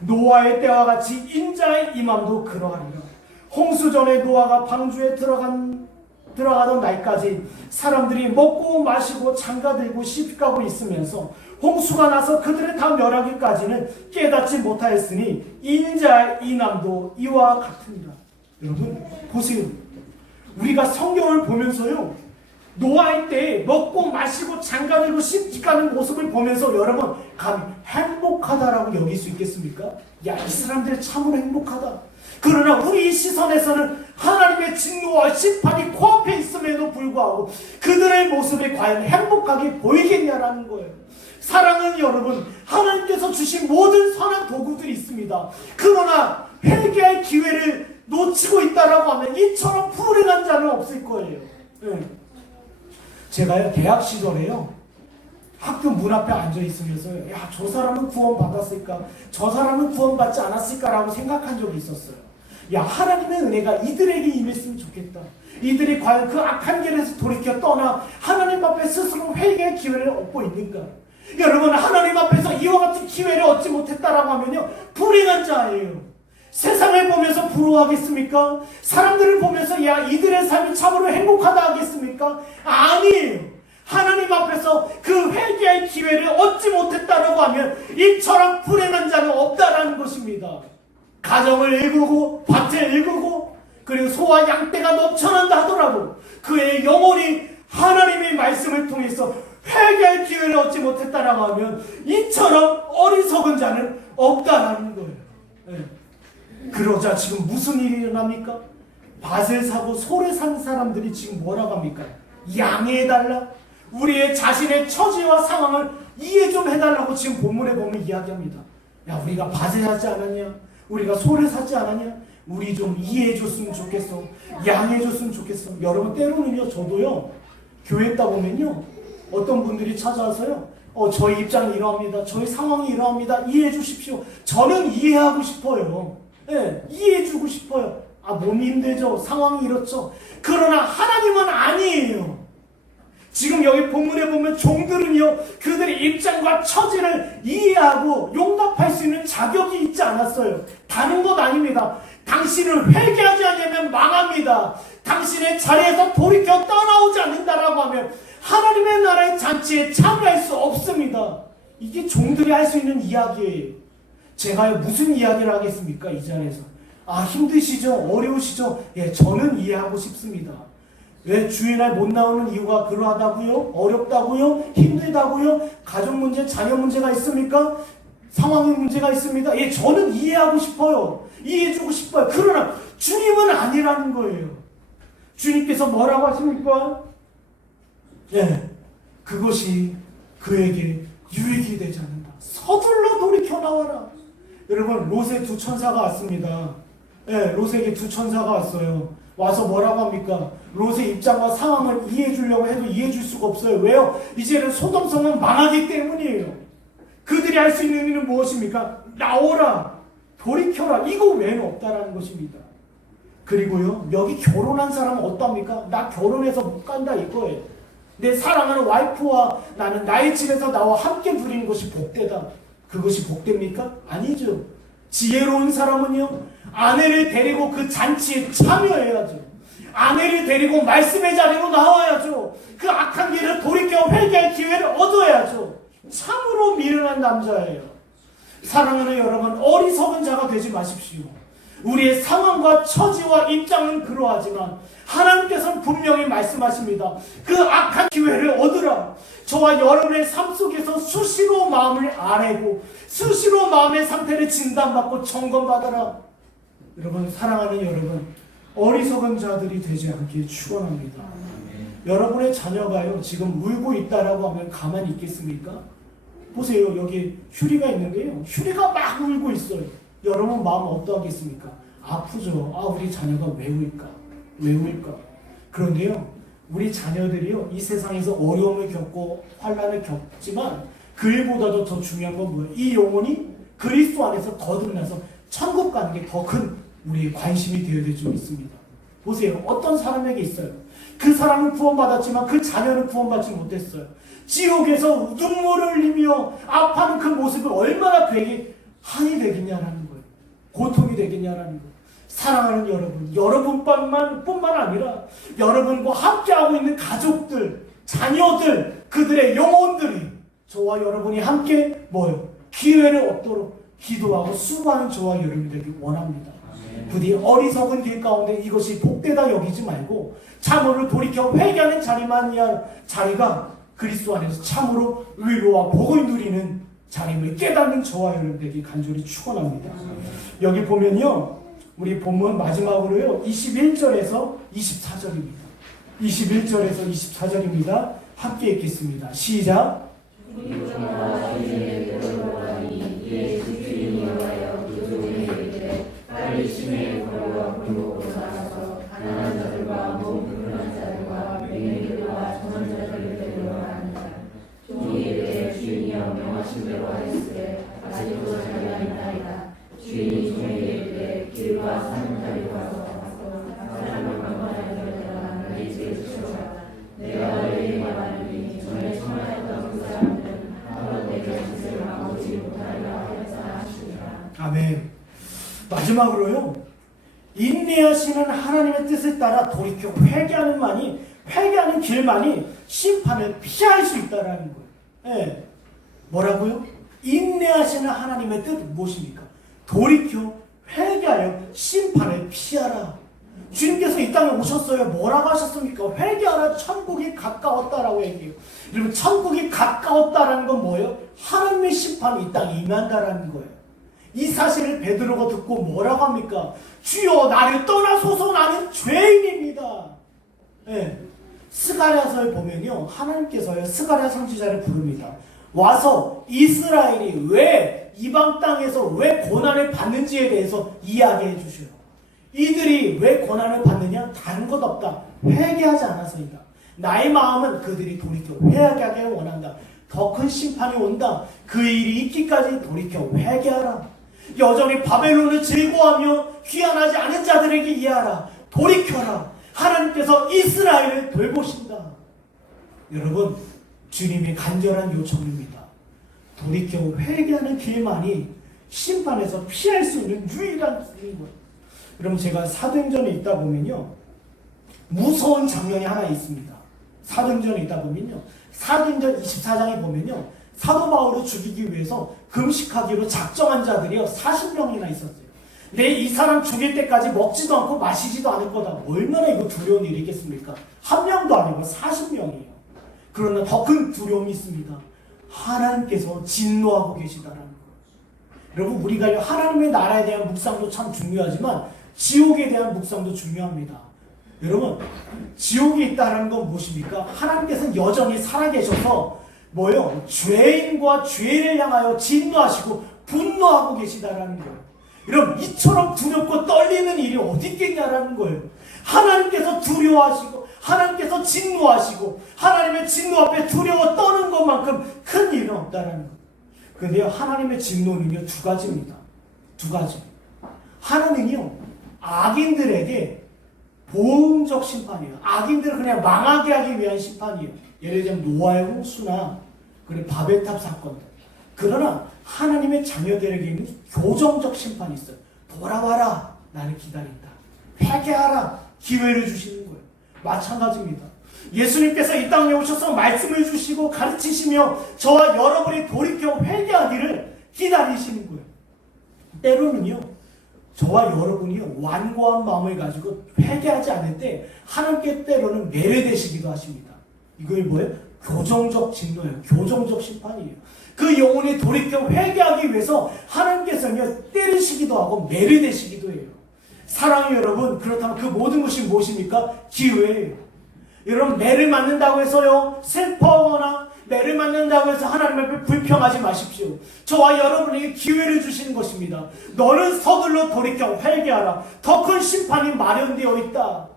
노아의 때와 같이 인자의 임함도 그러하리라. 홍수 전에 노아가 방주에 들어가던 날까지 사람들이 먹고 마시고 장가들고 시집가고 있으면서 홍수가 나서 그들을 다 멸하기까지는 깨닫지 못하였으니 인자의 임함도 이와 같으니라. 여러분 보세요. 우리가 성경을 보면서요 노아의 때에 먹고 마시고 장가들고 시집가는 모습을 보면서 여러분 감히 행복하다라고 여길 수 있겠습니까? 야, 이 사람들 참으로 행복하다. 그러나 우리 시선에서는 하나님의 진노와 심판이 코앞에 있음에도 불구하고 그들의 모습이 과연 행복하게 보이겠냐라는 거예요. 사랑하는 여러분, 하나님께서 주신 모든 선한 도구들이 있습니다. 그러나 회개할 기회를 놓치고 있다라고 하면 이처럼 불행한 자는 없을 거예요. 제가요 대학 시절에요 학교 문 앞에 앉아 있으면서 야, 저 사람은 구원 받았을까? 저 사람은 구원 받지 않았을까라고 생각한 적이 있었어요. 야, 하나님의 은혜가 이들에게 임했으면 좋겠다. 이들이 과연 그 악한 길에서 돌이켜 떠나 하나님 앞에 스스로 회개의 기회를 얻고 있는가? 여러분 하나님 앞에서 이와 같은 기회를 얻지 못했다라고 하면요 불행한 자예요. 세상을 보면서 부러워하겠습니까? 사람들을 보면서 야, 이들의 삶이 참으로 행복하다 하겠습니까? 아니에요. 하나님 앞에서 그 회개의 기회를 얻지 못했다라고 하면 이처럼 불행한 자는 없다라는 것입니다. 가정을 일구고 밭을 일구고 그리고 소와 양떼가 넘쳐난다 하더라도 그의 영혼이 하나님의 말씀을 통해서 회개의 기회를 얻지 못했다라고 하면 이처럼 어리석은 자는 없다라는 거예요. 네. 그러자 지금 무슨 일이 일어납니까? 밭을 사고 소를 산 사람들이 지금 뭐라고 합니까? 양해해달라. 우리의 자신의 처지와 상황을 이해 좀 해달라고 지금 본문에 보면 이야기합니다. 야, 우리가 밭을 사지 않았냐? 우리가 소를 사지 않았냐? 우리 좀 이해해줬으면 좋겠어. 양해해줬으면 좋겠어. 여러분 때로는요 저도요 교회 있다 보면요 어떤 분들이 찾아와서요 저희 입장이 이러합니다. 저희 상황이 이러합니다. 이해해 주십시오. 저는 이해하고 싶어요. 네, 이해해주고 싶어요. 아, 몸이 힘들죠. 상황이 이렇죠. 그러나 하나님은 아니에요. 지금 여기 본문에 보면 종들은요 그들의 입장과 처지를 이해하고 용납할 수 있는 자격이 있지 않았어요. 다른 것 아닙니다. 당신을 회개하지 않으면 망합니다. 당신의 자리에서 돌이켜 떠나오지 않는다라고 하면 하나님의 나라의 잔치에 참여할 수 없습니다. 이게 종들이 할 수 있는 이야기예요. 제가 무슨 이야기를 하겠습니까? 이 자리에서. 아, 힘드시죠? 어려우시죠? 예, 저는 이해하고 싶습니다. 왜 주일날 못 나오는 이유가 그러하다고요? 어렵다고요? 힘들다고요? 가족 문제, 자녀 문제가 있습니까? 상황의 문제가 있습니다. 예, 저는 이해하고 싶어요. 이해해주고 싶어요. 그러나 주님은 아니라는 거예요. 주님께서 뭐라고 하십니까? 예, 그것이 그에게 유익이 되지 않는다. 서둘러 돌이켜 나와라. 여러분, 롯의 두 천사가 왔습니다. 예, 롯에게 두 천사가 왔어요. 와서 뭐라고 합니까? 롯의 입장과 상황을 이해해 주려고 해도 이해해 줄 수가 없어요. 왜요? 이제는 소돔성은 망하기 때문이에요. 그들이 할 수 있는 일은 무엇입니까? 나오라, 돌이켜라. 이거 외에는 없다라는 것입니다. 그리고요, 여기 결혼한 사람은 어떠합니까? 나 결혼해서 못 간다 이거예요. 내 사랑하는 와이프와 나는 나의 집에서 나와 함께 누리는 것이 복되다. 그것이 복됩니까? 아니죠. 지혜로운 사람은요, 아내를 데리고 그 잔치에 참여해야죠. 아내를 데리고 말씀의 자리로 나와야죠. 그 악한 길을 돌이켜 회개할 기회를 얻어야죠. 참으로 미련한 남자예요. 사랑하는 여러분, 어리석은 자가 되지 마십시오. 우리의 상황과 처지와 입장은 그러하지만 하나님께서는 분명히 말씀하십니다. 그 악한 기회를 얻으라. 저와 여러분의 삶 속에서 수시로 마음을 아뢰고 수시로 마음의 상태를 진단받고 점검받아라. 여러분, 사랑하는 여러분, 어리석은 자들이 되지 않기를 축원합니다. 여러분의 자녀가요 지금 울고 있다라고 하면 가만히 있겠습니까? 보세요. 여기 휴리가 있는데요. 휴리가 막 울고 있어요. 여러분 마음 어떠하겠습니까? 아프죠. 아, 우리 자녀가 왜 울까? 왜 울까? 그런데요, 우리 자녀들이요 이 세상에서 어려움을 겪고 환난을 겪지만 그 일보다도 더 중요한 건 뭐예요? 이 영혼이 그리스도 안에서 거듭나서 천국 가는 게 더 큰 우리의 관심이 되어야 될 줄 믿습니다. 보세요. 어떤 사람에게 있어요. 그 사람은 구원받았지만 그 자녀는 구원받지 못했어요. 지옥에서 눈물을 흘리며 아파하는 그 모습을 얼마나 그에게 한이 되겠냐라는 거예요. 고통이 되겠냐라는 거예요. 사랑하는 여러분, 여러분뿐만 아니라 여러분과 함께하고 있는 가족들, 자녀들, 그들의 영혼들이 저와 여러분이 함께 기회를 얻도록 기도하고 수고하는 저와 여러분이 되길 원합니다. 부디 어리석은 길 가운데 이것이 복되다 여기지 말고 참으로 돌이켜 회개하는 자리가 그리스도 안에서 참으로 위로와 복을 누리는 자림을 깨닫는 저와 여러분에게 간절히 축원합니다. 여기 보면요, 우리 본문 마지막으로요 21절에서 24절입니다. 21절에서 24절입니다. 함께 읽겠습니다. 시작. 빨리 심히 거리와 굴곡으로 나가서 가난한 자들과 몸 불편한 자들과 맹인들과 정한 자들을 데려가는 자 종이 이르되 주인이여 명하신 대로 하였으되 아직도 자리가 있나이다. 주인이 종에게 이르되 길과 산을 가리고 가서 사람을 강건하게 데려가 너희 집에 주시오라. 내가 너희에게 말하노니 전에 청하였던 그 사람들은 바로 내게 짓을 막오지 못하리라 하였다 하시니라. 아멘. 마지막으로요, 인내하시는 하나님의 뜻을 따라 돌이켜 회개하는 길만이 심판을 피할 수 있다라는 거예요. 예. 뭐라고요? 인내하시는 하나님의 뜻 무엇입니까? 돌이켜 회개하여 심판을 피하라. 주님께서 이 땅에 오셨어요. 뭐라고 하셨습니까? 회개하라, 천국이 가까웠다라고 얘기해요. 여러분, 천국이 가까웠다라는 건 뭐예요? 하나님의 심판이 이 땅에 임한다라는 거예요. 이 사실을 베드로가 듣고 뭐라고 합니까? 주여 나를 떠나소서, 나는 죄인입니다. 네. 스가랴서에 보면요, 하나님께서요 스가랴 선지자를 부릅니다. 와서 이스라엘이 왜 이방 땅에서 왜 고난을 받는지에 대해서 이야기해 주셔요. 이들이 왜 고난을 받느냐? 다른 것 없다. 회개하지 않아서이다. 나의 마음은 그들이 돌이켜 회개하기를 원한다. 더 큰 심판이 온다. 그 일이 있기까지 돌이켜 회개하라. 여전히 바벨론을 즐거워하며 귀환하지 않은 자들에게 이해하라. 돌이켜라. 하나님께서 이스라엘을 돌보신다. 여러분, 주님의 간절한 요청입니다. 돌이켜 회개하는 길만이 심판에서 피할 수 있는 유일한 길인 거예요. 여러분, 제가 사도행전에 있다 보면요, 무서운 장면이 하나 있습니다. 사도행전에 있다 보면요, 사도행전 24장에 보면요, 사도 바울을 죽이기 위해서 금식하기로 작정한 자들이요 40명이나 있었어요. 근데 이 사람 죽일 때까지 먹지도 않고 마시지도 않을 거다. 얼마나 이거 두려운 일이겠습니까? 한 명도 아니고 40명이에요. 그러나 더 큰 두려움이 있습니다. 하나님께서 진노하고 계시다라는 거. 여러분, 우리가 하나님의 나라에 대한 묵상도 참 중요하지만 지옥에 대한 묵상도 중요합니다. 여러분, 지옥에 있다는 건 무엇입니까? 하나님께서는 여전히 살아계셔서 죄인과 죄를 향하여 진노하시고 분노하고 계시다라는 거예요. 여러분, 이처럼 두렵고 떨리는 일이 어디 있겠냐라는 거예요. 하나님께서 두려워하시고 하나님께서 진노하시고 하나님의 진노 앞에 두려워 떠는 것만큼 큰 일은 없다라는 거예요. 그런데요, 하나님의 진노는요 두 가지입니다. 두 가지. 하나는요 악인들에게 보응적 심판이에요. 악인들을 그냥 망하게 하기 위한 심판이에요. 예를 들면 노아의 홍수나 그리고 바벨탑 사건들. 그러나 하나님의 자녀들에게는 교정적 심판이 있어요. 돌아와라, 나를 기다린다. 회개하라, 기회를 주시는 거예요. 마찬가지입니다. 예수님께서 이 땅에 오셔서 말씀을 주시고 가르치시며 저와 여러분이 돌이켜 회개하기를 기다리시는 거예요. 때로는요, 저와 여러분이 완고한 마음을 가지고 회개하지 않을 때 하나님께 때로는 매료되시기도 하십니다. 이걸 뭐예요? 교정적 진노예요. 교정적 심판이에요. 그 영혼이 돌이켜 회개하기 위해서 하나님께서는요 때리시기도 하고 매료되시기도 해요. 사랑하는 여러분, 그렇다면 그 모든 것이 무엇입니까? 기회예요. 여러분, 매를 맞는다고 해서요, 슬퍼하거나 매를 맞는다고 해서 하나님 앞에 불평하지 마십시오. 저와 여러분에게 기회를 주시는 것입니다. 너는 서둘러 돌이켜 회개하라. 더 큰 심판이 마련되어 있다.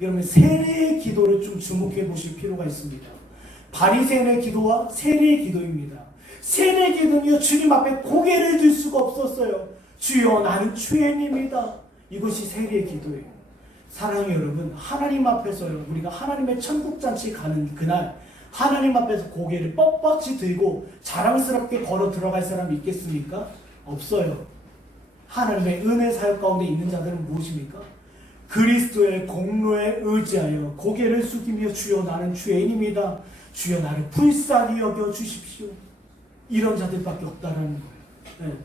여러분, 세례의 기도를 좀 주목해 보실 필요가 있습니다. 바리새인의 기도와 세례의 기도입니다. 세례의 기도는요, 주님 앞에 고개를 들 수가 없었어요. 주여, 나는 죄인입니다. 이것이 세례의 기도예요. 사랑하는 여러분, 하나님 앞에서요, 우리가 하나님의 천국잔치 가는 그날 하나님 앞에서 고개를 뻣뻣이 들고 자랑스럽게 걸어 들어갈 사람이 있겠습니까? 없어요. 하나님의 은혜 사역 가운데 있는 자들은 무엇입니까? 그리스도의 공로에 의지하여 고개를 숙이며 주여, 나는 죄인입니다. 주여, 나를 불쌍히 여겨 주십시오. 이런 자들밖에 없다라는 거예요. 네.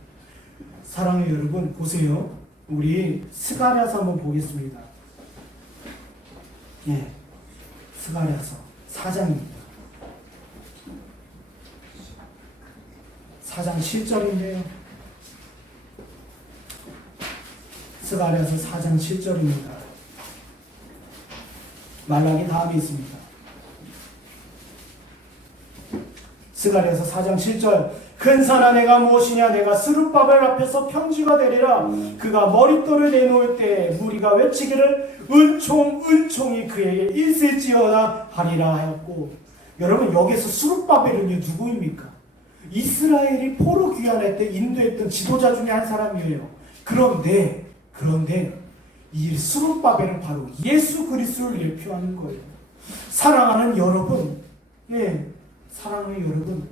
사랑하는 여러분, 보세요. 우리 스가랴서 한번 보겠습니다. 예, 스가랴서 4장입니다. 4장 7절인데요. 스가랴서 4장 7절입니다. 말라기 다음에 있습니다. 스가랴서 4장 7절. 근사나 내가 무엇이냐? 내가 스룹바벨 앞에서 평지가 되리라. 그가 머릿돌을 내놓을 때 무리가 외치기를 은총 은총이 그에게 있을지어다 하리라 하였고, 여러분, 여기서 스룹바벨은요, 누구입니까? 이스라엘이 포로 귀환할 때 인도했던 지도자 중에 한 사람이에요. 그런데 이 스룹바벨은 바로 예수 그리스도를 대표하는 거예요. 사랑하는 여러분, 사랑하는 여러분,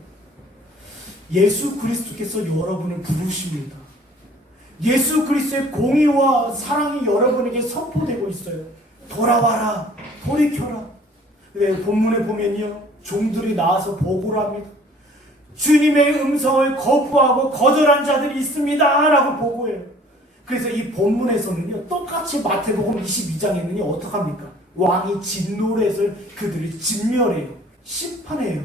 예수 그리스도께서 여러분을 부르십니다. 예수 그리스도의 공의와 사랑이 여러분에게 선포되고 있어요. 돌아와라, 돌이켜라. 본문에 보면요, 종들이 나와서 보고를 합니다. 주님의 음성을 거부하고 거절한 자들이 있습니다 라고 보고해요. 그래서 이 본문에서는요, 똑같이 마태복음 22장에는요, 어떡합니까? 왕이 진노를 해서 그들을 진멸해요. 심판해요.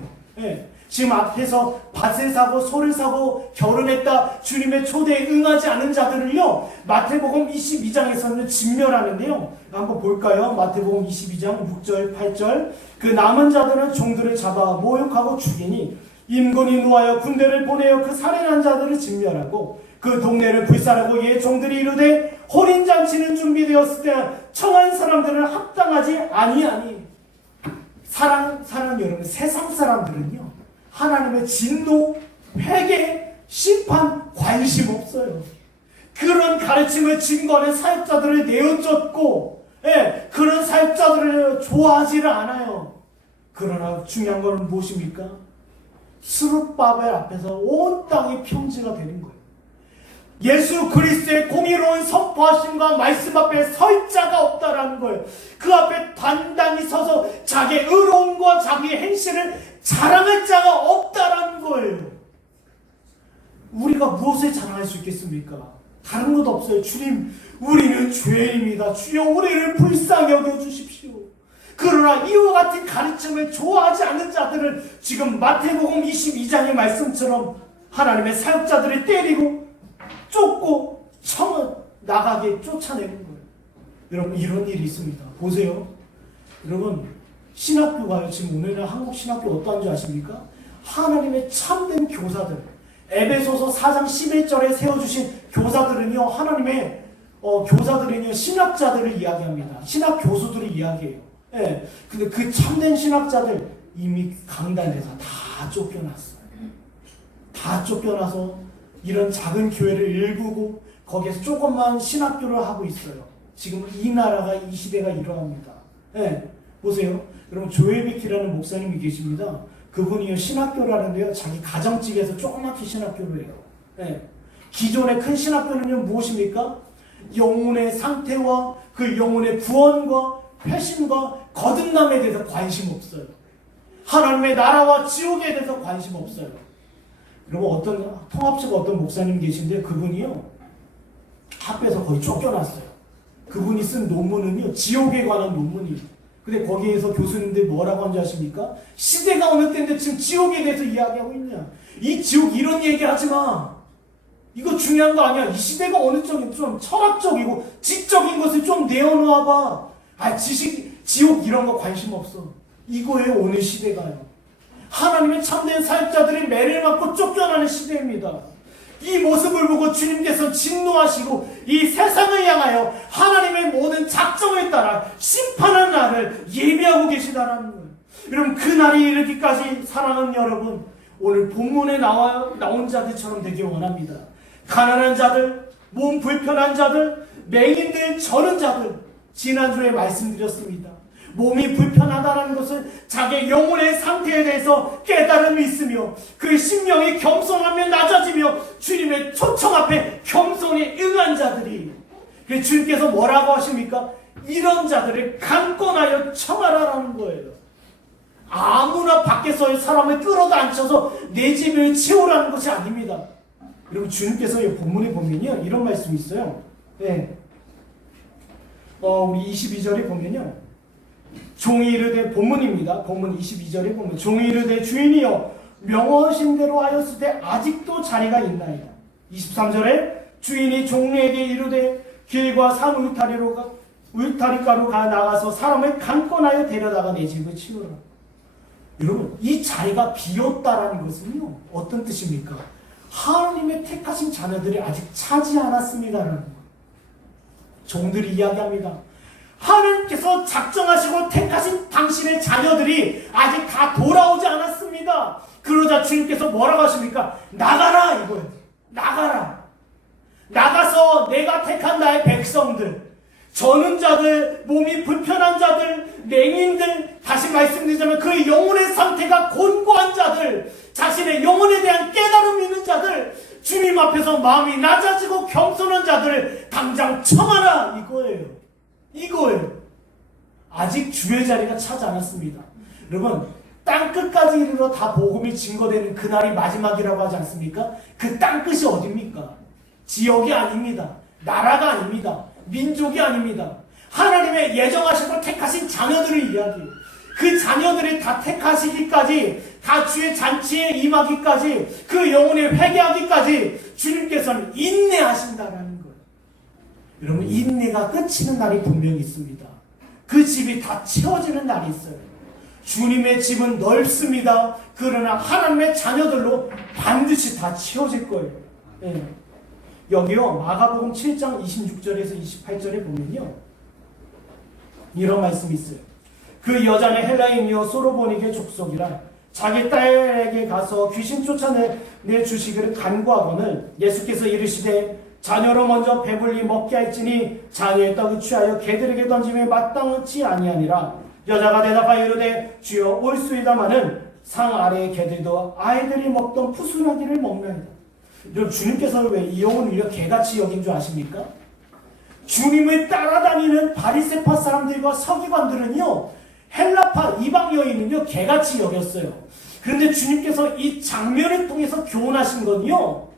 지금 앞에서 밭을 사고 소를 사고 결혼했다 주님의 초대에 응하지 않은 자들을요, 마태복음 22장에서는 진멸하는데요. 한번 볼까요? 마태복음 22장 6절 8절. 그 남은 자들은 종들을 잡아 모욕하고 죽이니 임금이 노하여 군대를 보내어 그 살인한 자들을 진멸하고 그 동네를 불살하고 옛 종들이 이르되 혼인잔치는 준비되었을 때 청한 사람들을 합당하지 아니하니. 사랑 여러분, 세상 사람들은요, 하나님의 진노, 회개, 심판 관심 없어요. 그런 가르침을 증거하는 사역자들을 내어쫓고, 그런 사역자들을 좋아하지를 않아요. 그러나 중요한 것은 무엇입니까? 스룹바벨 앞에서 온 땅이 평지가 되는 거예요. 예수 그리스도의 공의로운 선포하심과 말씀 앞에 설 자가 없다라는 거예요. 그 앞에 단단히 서서 자기의 의로움과 자기의 행실을 자랑할 자가 없다라는 거예요. 우리가 무엇을 자랑할 수 있겠습니까? 다른 것 없어요. 주님, 우리는 죄인입니다. 주여, 우리를 불쌍히 여겨주십시오. 그러나 이와 같은 가르침을 좋아하지 않는 자들을 지금 마태복음 22장의 말씀처럼 하나님의 사역자들을 때리고 쫓고 나가게 쫓아내는 거예요. 여러분, 이런 일이 있습니다. 보세요. 여러분, 신학교가요, 지금 오늘날 한국 신학교 어떠한 줄 아십니까? 하나님의 참된 교사들, 에베소서 4장 11절에 세워주신 교사들은요, 하나님의 교사들은요, 신학자들을 이야기합니다. 신학 교수들을 이야기해요. 근데 그 참된 신학자들 이미 강단에서 다 쫓겨났어요. 다 쫓겨나서 이런 작은 교회를 일구고 거기에서 조금만 신학교를 하고 있어요. 지금 이 나라가, 이 시대가 이러합니다. 보세요. 여러분, 조엘비키라는 목사님이 계십니다. 그분이요, 신학교를 하는데요, 자기 가정집에서 조그맣게 신학교를 해요. 기존의 큰 신학교는요, 무엇입니까? 영혼의 상태와 그 영혼의 구원과 회심과 거듭남에 대해서 관심 없어요. 하나님의 나라와 지옥에 대해서 관심 없어요. 그리고 통합식 어떤 목사님 계신데 그분이요, 학교에서 거의 쫓겨났어요. 그분이 쓴 논문은요, 지옥에 관한 논문이에요. 근데 거기에서 교수님들 뭐라고 한지 아십니까? 시대가 어느 때인데 지금 지옥에 대해서 이야기하고 있냐? 이 지옥 이런 얘기 하지 마. 이거 중요한 거 아니야. 이 시대가 어느 쪽이 좀 철학적이고 지적인 것을 좀 내어놓아봐. 지식 지옥 이런 거 관심 없어. 이거예요, 오늘 시대가요. 하나님의 참된 사역자들이 매를 맞고 쫓겨나는 시대입니다. 이 모습을 보고 주님께서 진노하시고 이 세상을 향하여 하나님의 모든 작정에 따라 심판하는 날을 예비하고 계시다라는 거예요. 여러분, 그 날이 이르기까지 사랑하는 여러분, 오늘 본문에 나온 자들처럼 되기 원합니다. 가난한 자들, 몸 불편한 자들, 맹인들, 저는 자들, 지난주에 말씀드렸습니다. 몸이 불편하다는 것은 자기 영혼의 상태에 대해서 깨달음이 있으며 그 심령이 겸손하며 낮아지며 주님의 초청 앞에 겸손히 응한 자들이, 그래서 주님께서 뭐라고 하십니까? 이런 자들을 강권하여 청하라라는 거예요. 아무나 밖에서 우사람을 끌어다 앉혀서 내 집을 치우라는 것이 아닙니다. 여러분, 주님께서 이 본문에 보면요, 이런 말씀이 있어요. 네. 우리 22절에 보면요, 종이 이르되, 본문입니다. 본문 22절에 보면 종이 이르되 주인이여 명하신 대로 하였을 때 아직도 자리가 있나이다. 23절에 주인이 종에게 이르되 길과 산 울타리가로 나가서 사람을 강권하여 데려다가 내 집을 치우라. 여러분, 이 자리가 비었다라는 것은요, 어떤 뜻입니까? 하나님의 택하신 자녀들이 아직 차지 않았습니다라는 거예요. 종들이 이야기합니다. 하나님께서 작정하시고 택하신 당신의 자녀들이 아직 다 돌아오지 않았습니다. 그러자 주님께서 뭐라고 하십니까? 나가라 이거예요. 나가라. 나가서 내가 택한 나의 백성들, 저는 자들, 몸이 불편한 자들, 맹인들, 다시 말씀드리자면 그 영혼의 상태가 곤고한 자들, 자신의 영혼에 대한 깨달음이 있는 자들, 주님 앞에서 마음이 낮아지고 겸손한 자들을 당장 청하라 이거예요. 아직 주의 자리가 차지 않았습니다. 여러분, 땅끝까지 이르러 다 복음이 증거되는 그날이 마지막이라고 하지 않습니까? 그 땅끝이 어딥니까? 지역이 아닙니다. 나라가 아닙니다. 민족이 아닙니다. 하나님의 예정하시고 택하신 자녀들을 이야기해요. 그 자녀들이 다 택하시기까지, 다 주의 잔치에 임하기까지, 그 영혼에 회개하기까지 주님께서는 인내하신다라는 거예요. 여러분, 인내가 끝이는 날이 분명히 있습니다. 그 집이 다 채워지는 날이 있어요. 주님의 집은 넓습니다. 그러나 하나님의 자녀들로 반드시 다 채워질 거예요. 네. 여기요, 마가복음 7장 26절에서 28절에 보면요, 이런 말씀이 있어요. 그 여자는 헬라인이요 소로보닉의 족속이라 자기 딸에게 가서 귀신 쫓아내 주시기를 간구하거늘 예수께서 이르시되 자녀로 먼저 배불리 먹게 할지니 자녀의 떡을 취하여 개들에게 던짐에 마땅치 아니하니라. 여자가 대답하여 이르되 주여 올수이다마는 상 아래의 개들도 아이들이 먹던 푸순하기를 먹나이다. 여러분, 주님께서는 왜 이 영혼을 이렇게 개같이 여긴 줄 아십니까? 주님을 따라다니는 바리새파 사람들과 서기관들은요, 헬라파 이방 여인은요 개같이 여겼어요. 그런데 주님께서 이 장면을 통해서 교훈하신 건요,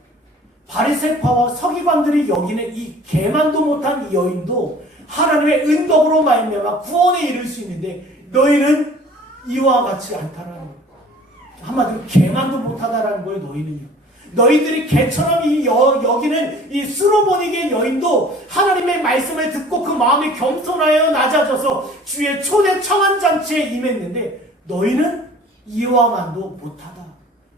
바리새파와 서기관들이 여기는 이 개만도 못한 이 여인도 하나님의 은덕으로 말미암아 구원에 이를 수 있는데 너희는 이와 같이 않다라는 거예요. 한마디로 개만도 못하다라는 거예요. 너희들이 개처럼 여기는 이 수로보닉의 여인도 하나님의 말씀을 듣고 그 마음이 겸손하여 낮아져서 주의 초대 청한 잔치에 임했는데 너희는 이와만도 못하다.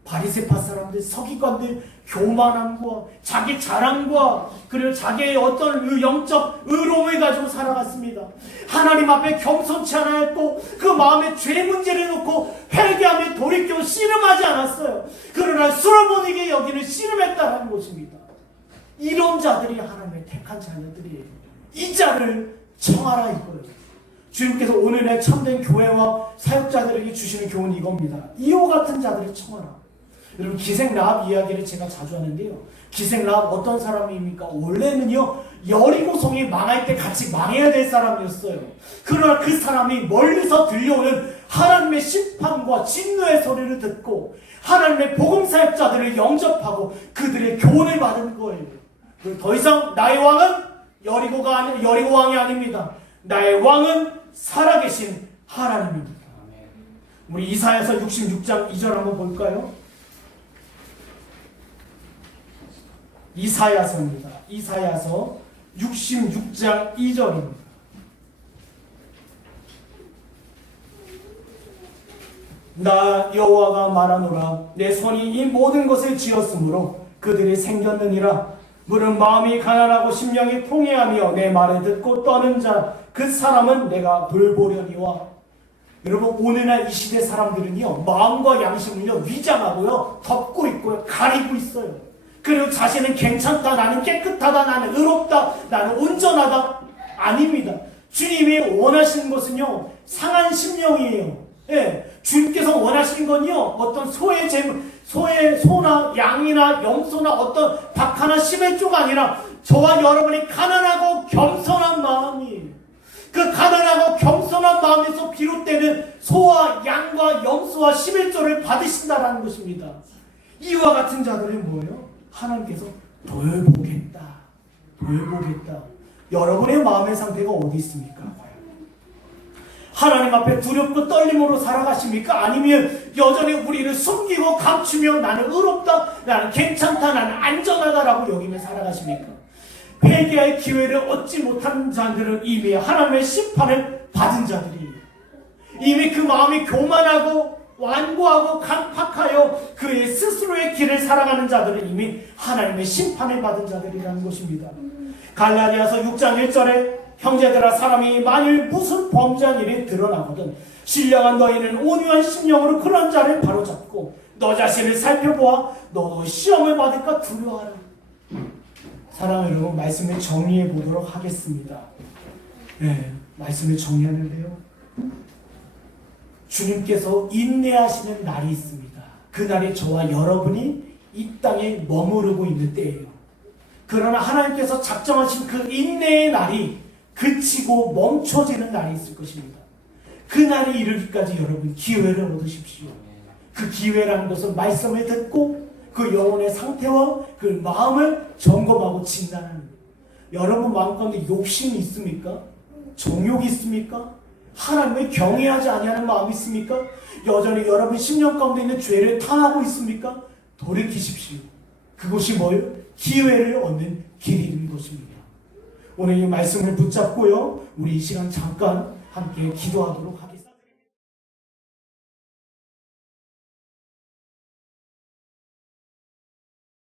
바리새파 사람들, 서기관들 교만함과 자기 자랑과 그리고 자기의 어떤 영적 의로움을 가지고 살아갔습니다. 하나님 앞에 겸손치 않았고 그 마음에 죄 문제를 놓고 회개하며 돌이켜 씨름하지 않았어요. 그러나 수로보닉의 여기는 씨름했다는 것입니다. 이런 자들이 하나님의 택한 자녀들이에요. 이 자를 청하라 이거예요. 주님께서 오늘의 참된 교회와 사역자들에게 주시는 교훈이 이겁니다. 이와 같은 자들을 청하라. 여러분, 기생 라합 이야기를 제가 자주 하는데요. 기생 라합 어떤 사람입니까? 원래는요, 여리고성이 망할 때 같이 망해야 될 사람이었어요. 그러나 그 사람이 멀리서 들려오는 하나님의 심판과 진노의 소리를 듣고 하나님의 복음 사역자들을 영접하고 그들의 교훈을 받은 거예요. 더 이상 나의 왕은 여리고 왕이 아닙니다. 나의 왕은 살아계신 하나님입니다. 우리 이사야서 66장 2절 한번 볼까요? 이사야서입니다. 이사야서 66장 2절입니다. 나 여호와가 말하노라. 내 손이 이 모든 것을 지었으므로 그들이 생겼느니라. 물은 마음이 가난하고 심령이 통회하며 내 말을 듣고 떠는 자 그 사람은 내가 돌보려니와. 여러분, 오늘날 이 시대 사람들은요, 마음과 양심을요 위장하고요, 덮고 있고요, 가리고 있어요. 그리고 자신은 괜찮다, 나는 깨끗하다, 나는 의롭다, 나는 온전하다. 아닙니다. 주님이 원하시는 것은요, 상한 심령이에요. 예, 주님께서 원하시는 건요, 어떤 소나 양이나 염소나 어떤 박하나 시멘조가 아니라 저와 여러분이 가난하고 겸손한 마음이에요. 그 가난하고 겸손한 마음에서 비롯되는 소와 양과 염소와 시멘조를 받으신다라는 것입니다. 이와 같은 자들은 뭐예요? 하나님께서 돌보겠다. 여러분의 마음의 상태가 어디 있습니까? 하나님 앞에 두렵고 떨림으로 살아가십니까? 아니면 여전히 우리를 숨기고 감추며 나는 의롭다, 나는 괜찮다, 나는 안전하다라고 여기며 살아가십니까? 회개할 기회를 얻지 못한 자들은 이미 하나님의 심판을 받은 자들이에요. 이미 그 마음이 교만하고 완고하고 강팍하여 그의 스스로의 길을 살아가는 자들은 이미 하나님의 심판을 받은 자들이라는 것입니다. 갈라디아서 6장 1절에 형제들아, 사람이 만일 무슨 범죄한 일이 드러나거든 신령한 너희는 온유한 심령으로 그런 자를 바로잡고 너 자신을 살펴보아 너도 시험을 받을까 두려워하라. 사랑하는 여러분, 말씀을 정리해 보도록 하겠습니다. 네, 말씀을 정리하는데요, 주님께서 인내하시는 날이 있습니다. 그 날이 저와 여러분이 이 땅에 머무르고 있는 때예요. 그러나 하나님께서 작정하신 그 인내의 날이 그치고 멈춰지는 날이 있을 것입니다. 그 날이 이르기까지 여러분 기회를 얻으십시오. 그 기회라는 것은 말씀을 듣고 그 영혼의 상태와 그 마음을 점검하고 진단하는 거예요. 여러분 마음 가운데 욕심이 있습니까? 정욕이 있습니까? 하나님을 경외하지 아니하는 마음이 있습니까? 여전히 여러분 심령 가운데 있는 죄를 탐하고 있습니까? 돌이키십시오. 그것이 뭐예요? 기회를 얻는 길인 것입니다. 오늘 이 말씀을 붙잡고요, 우리 이 시간 잠깐 함께 기도하도록 하겠습니다.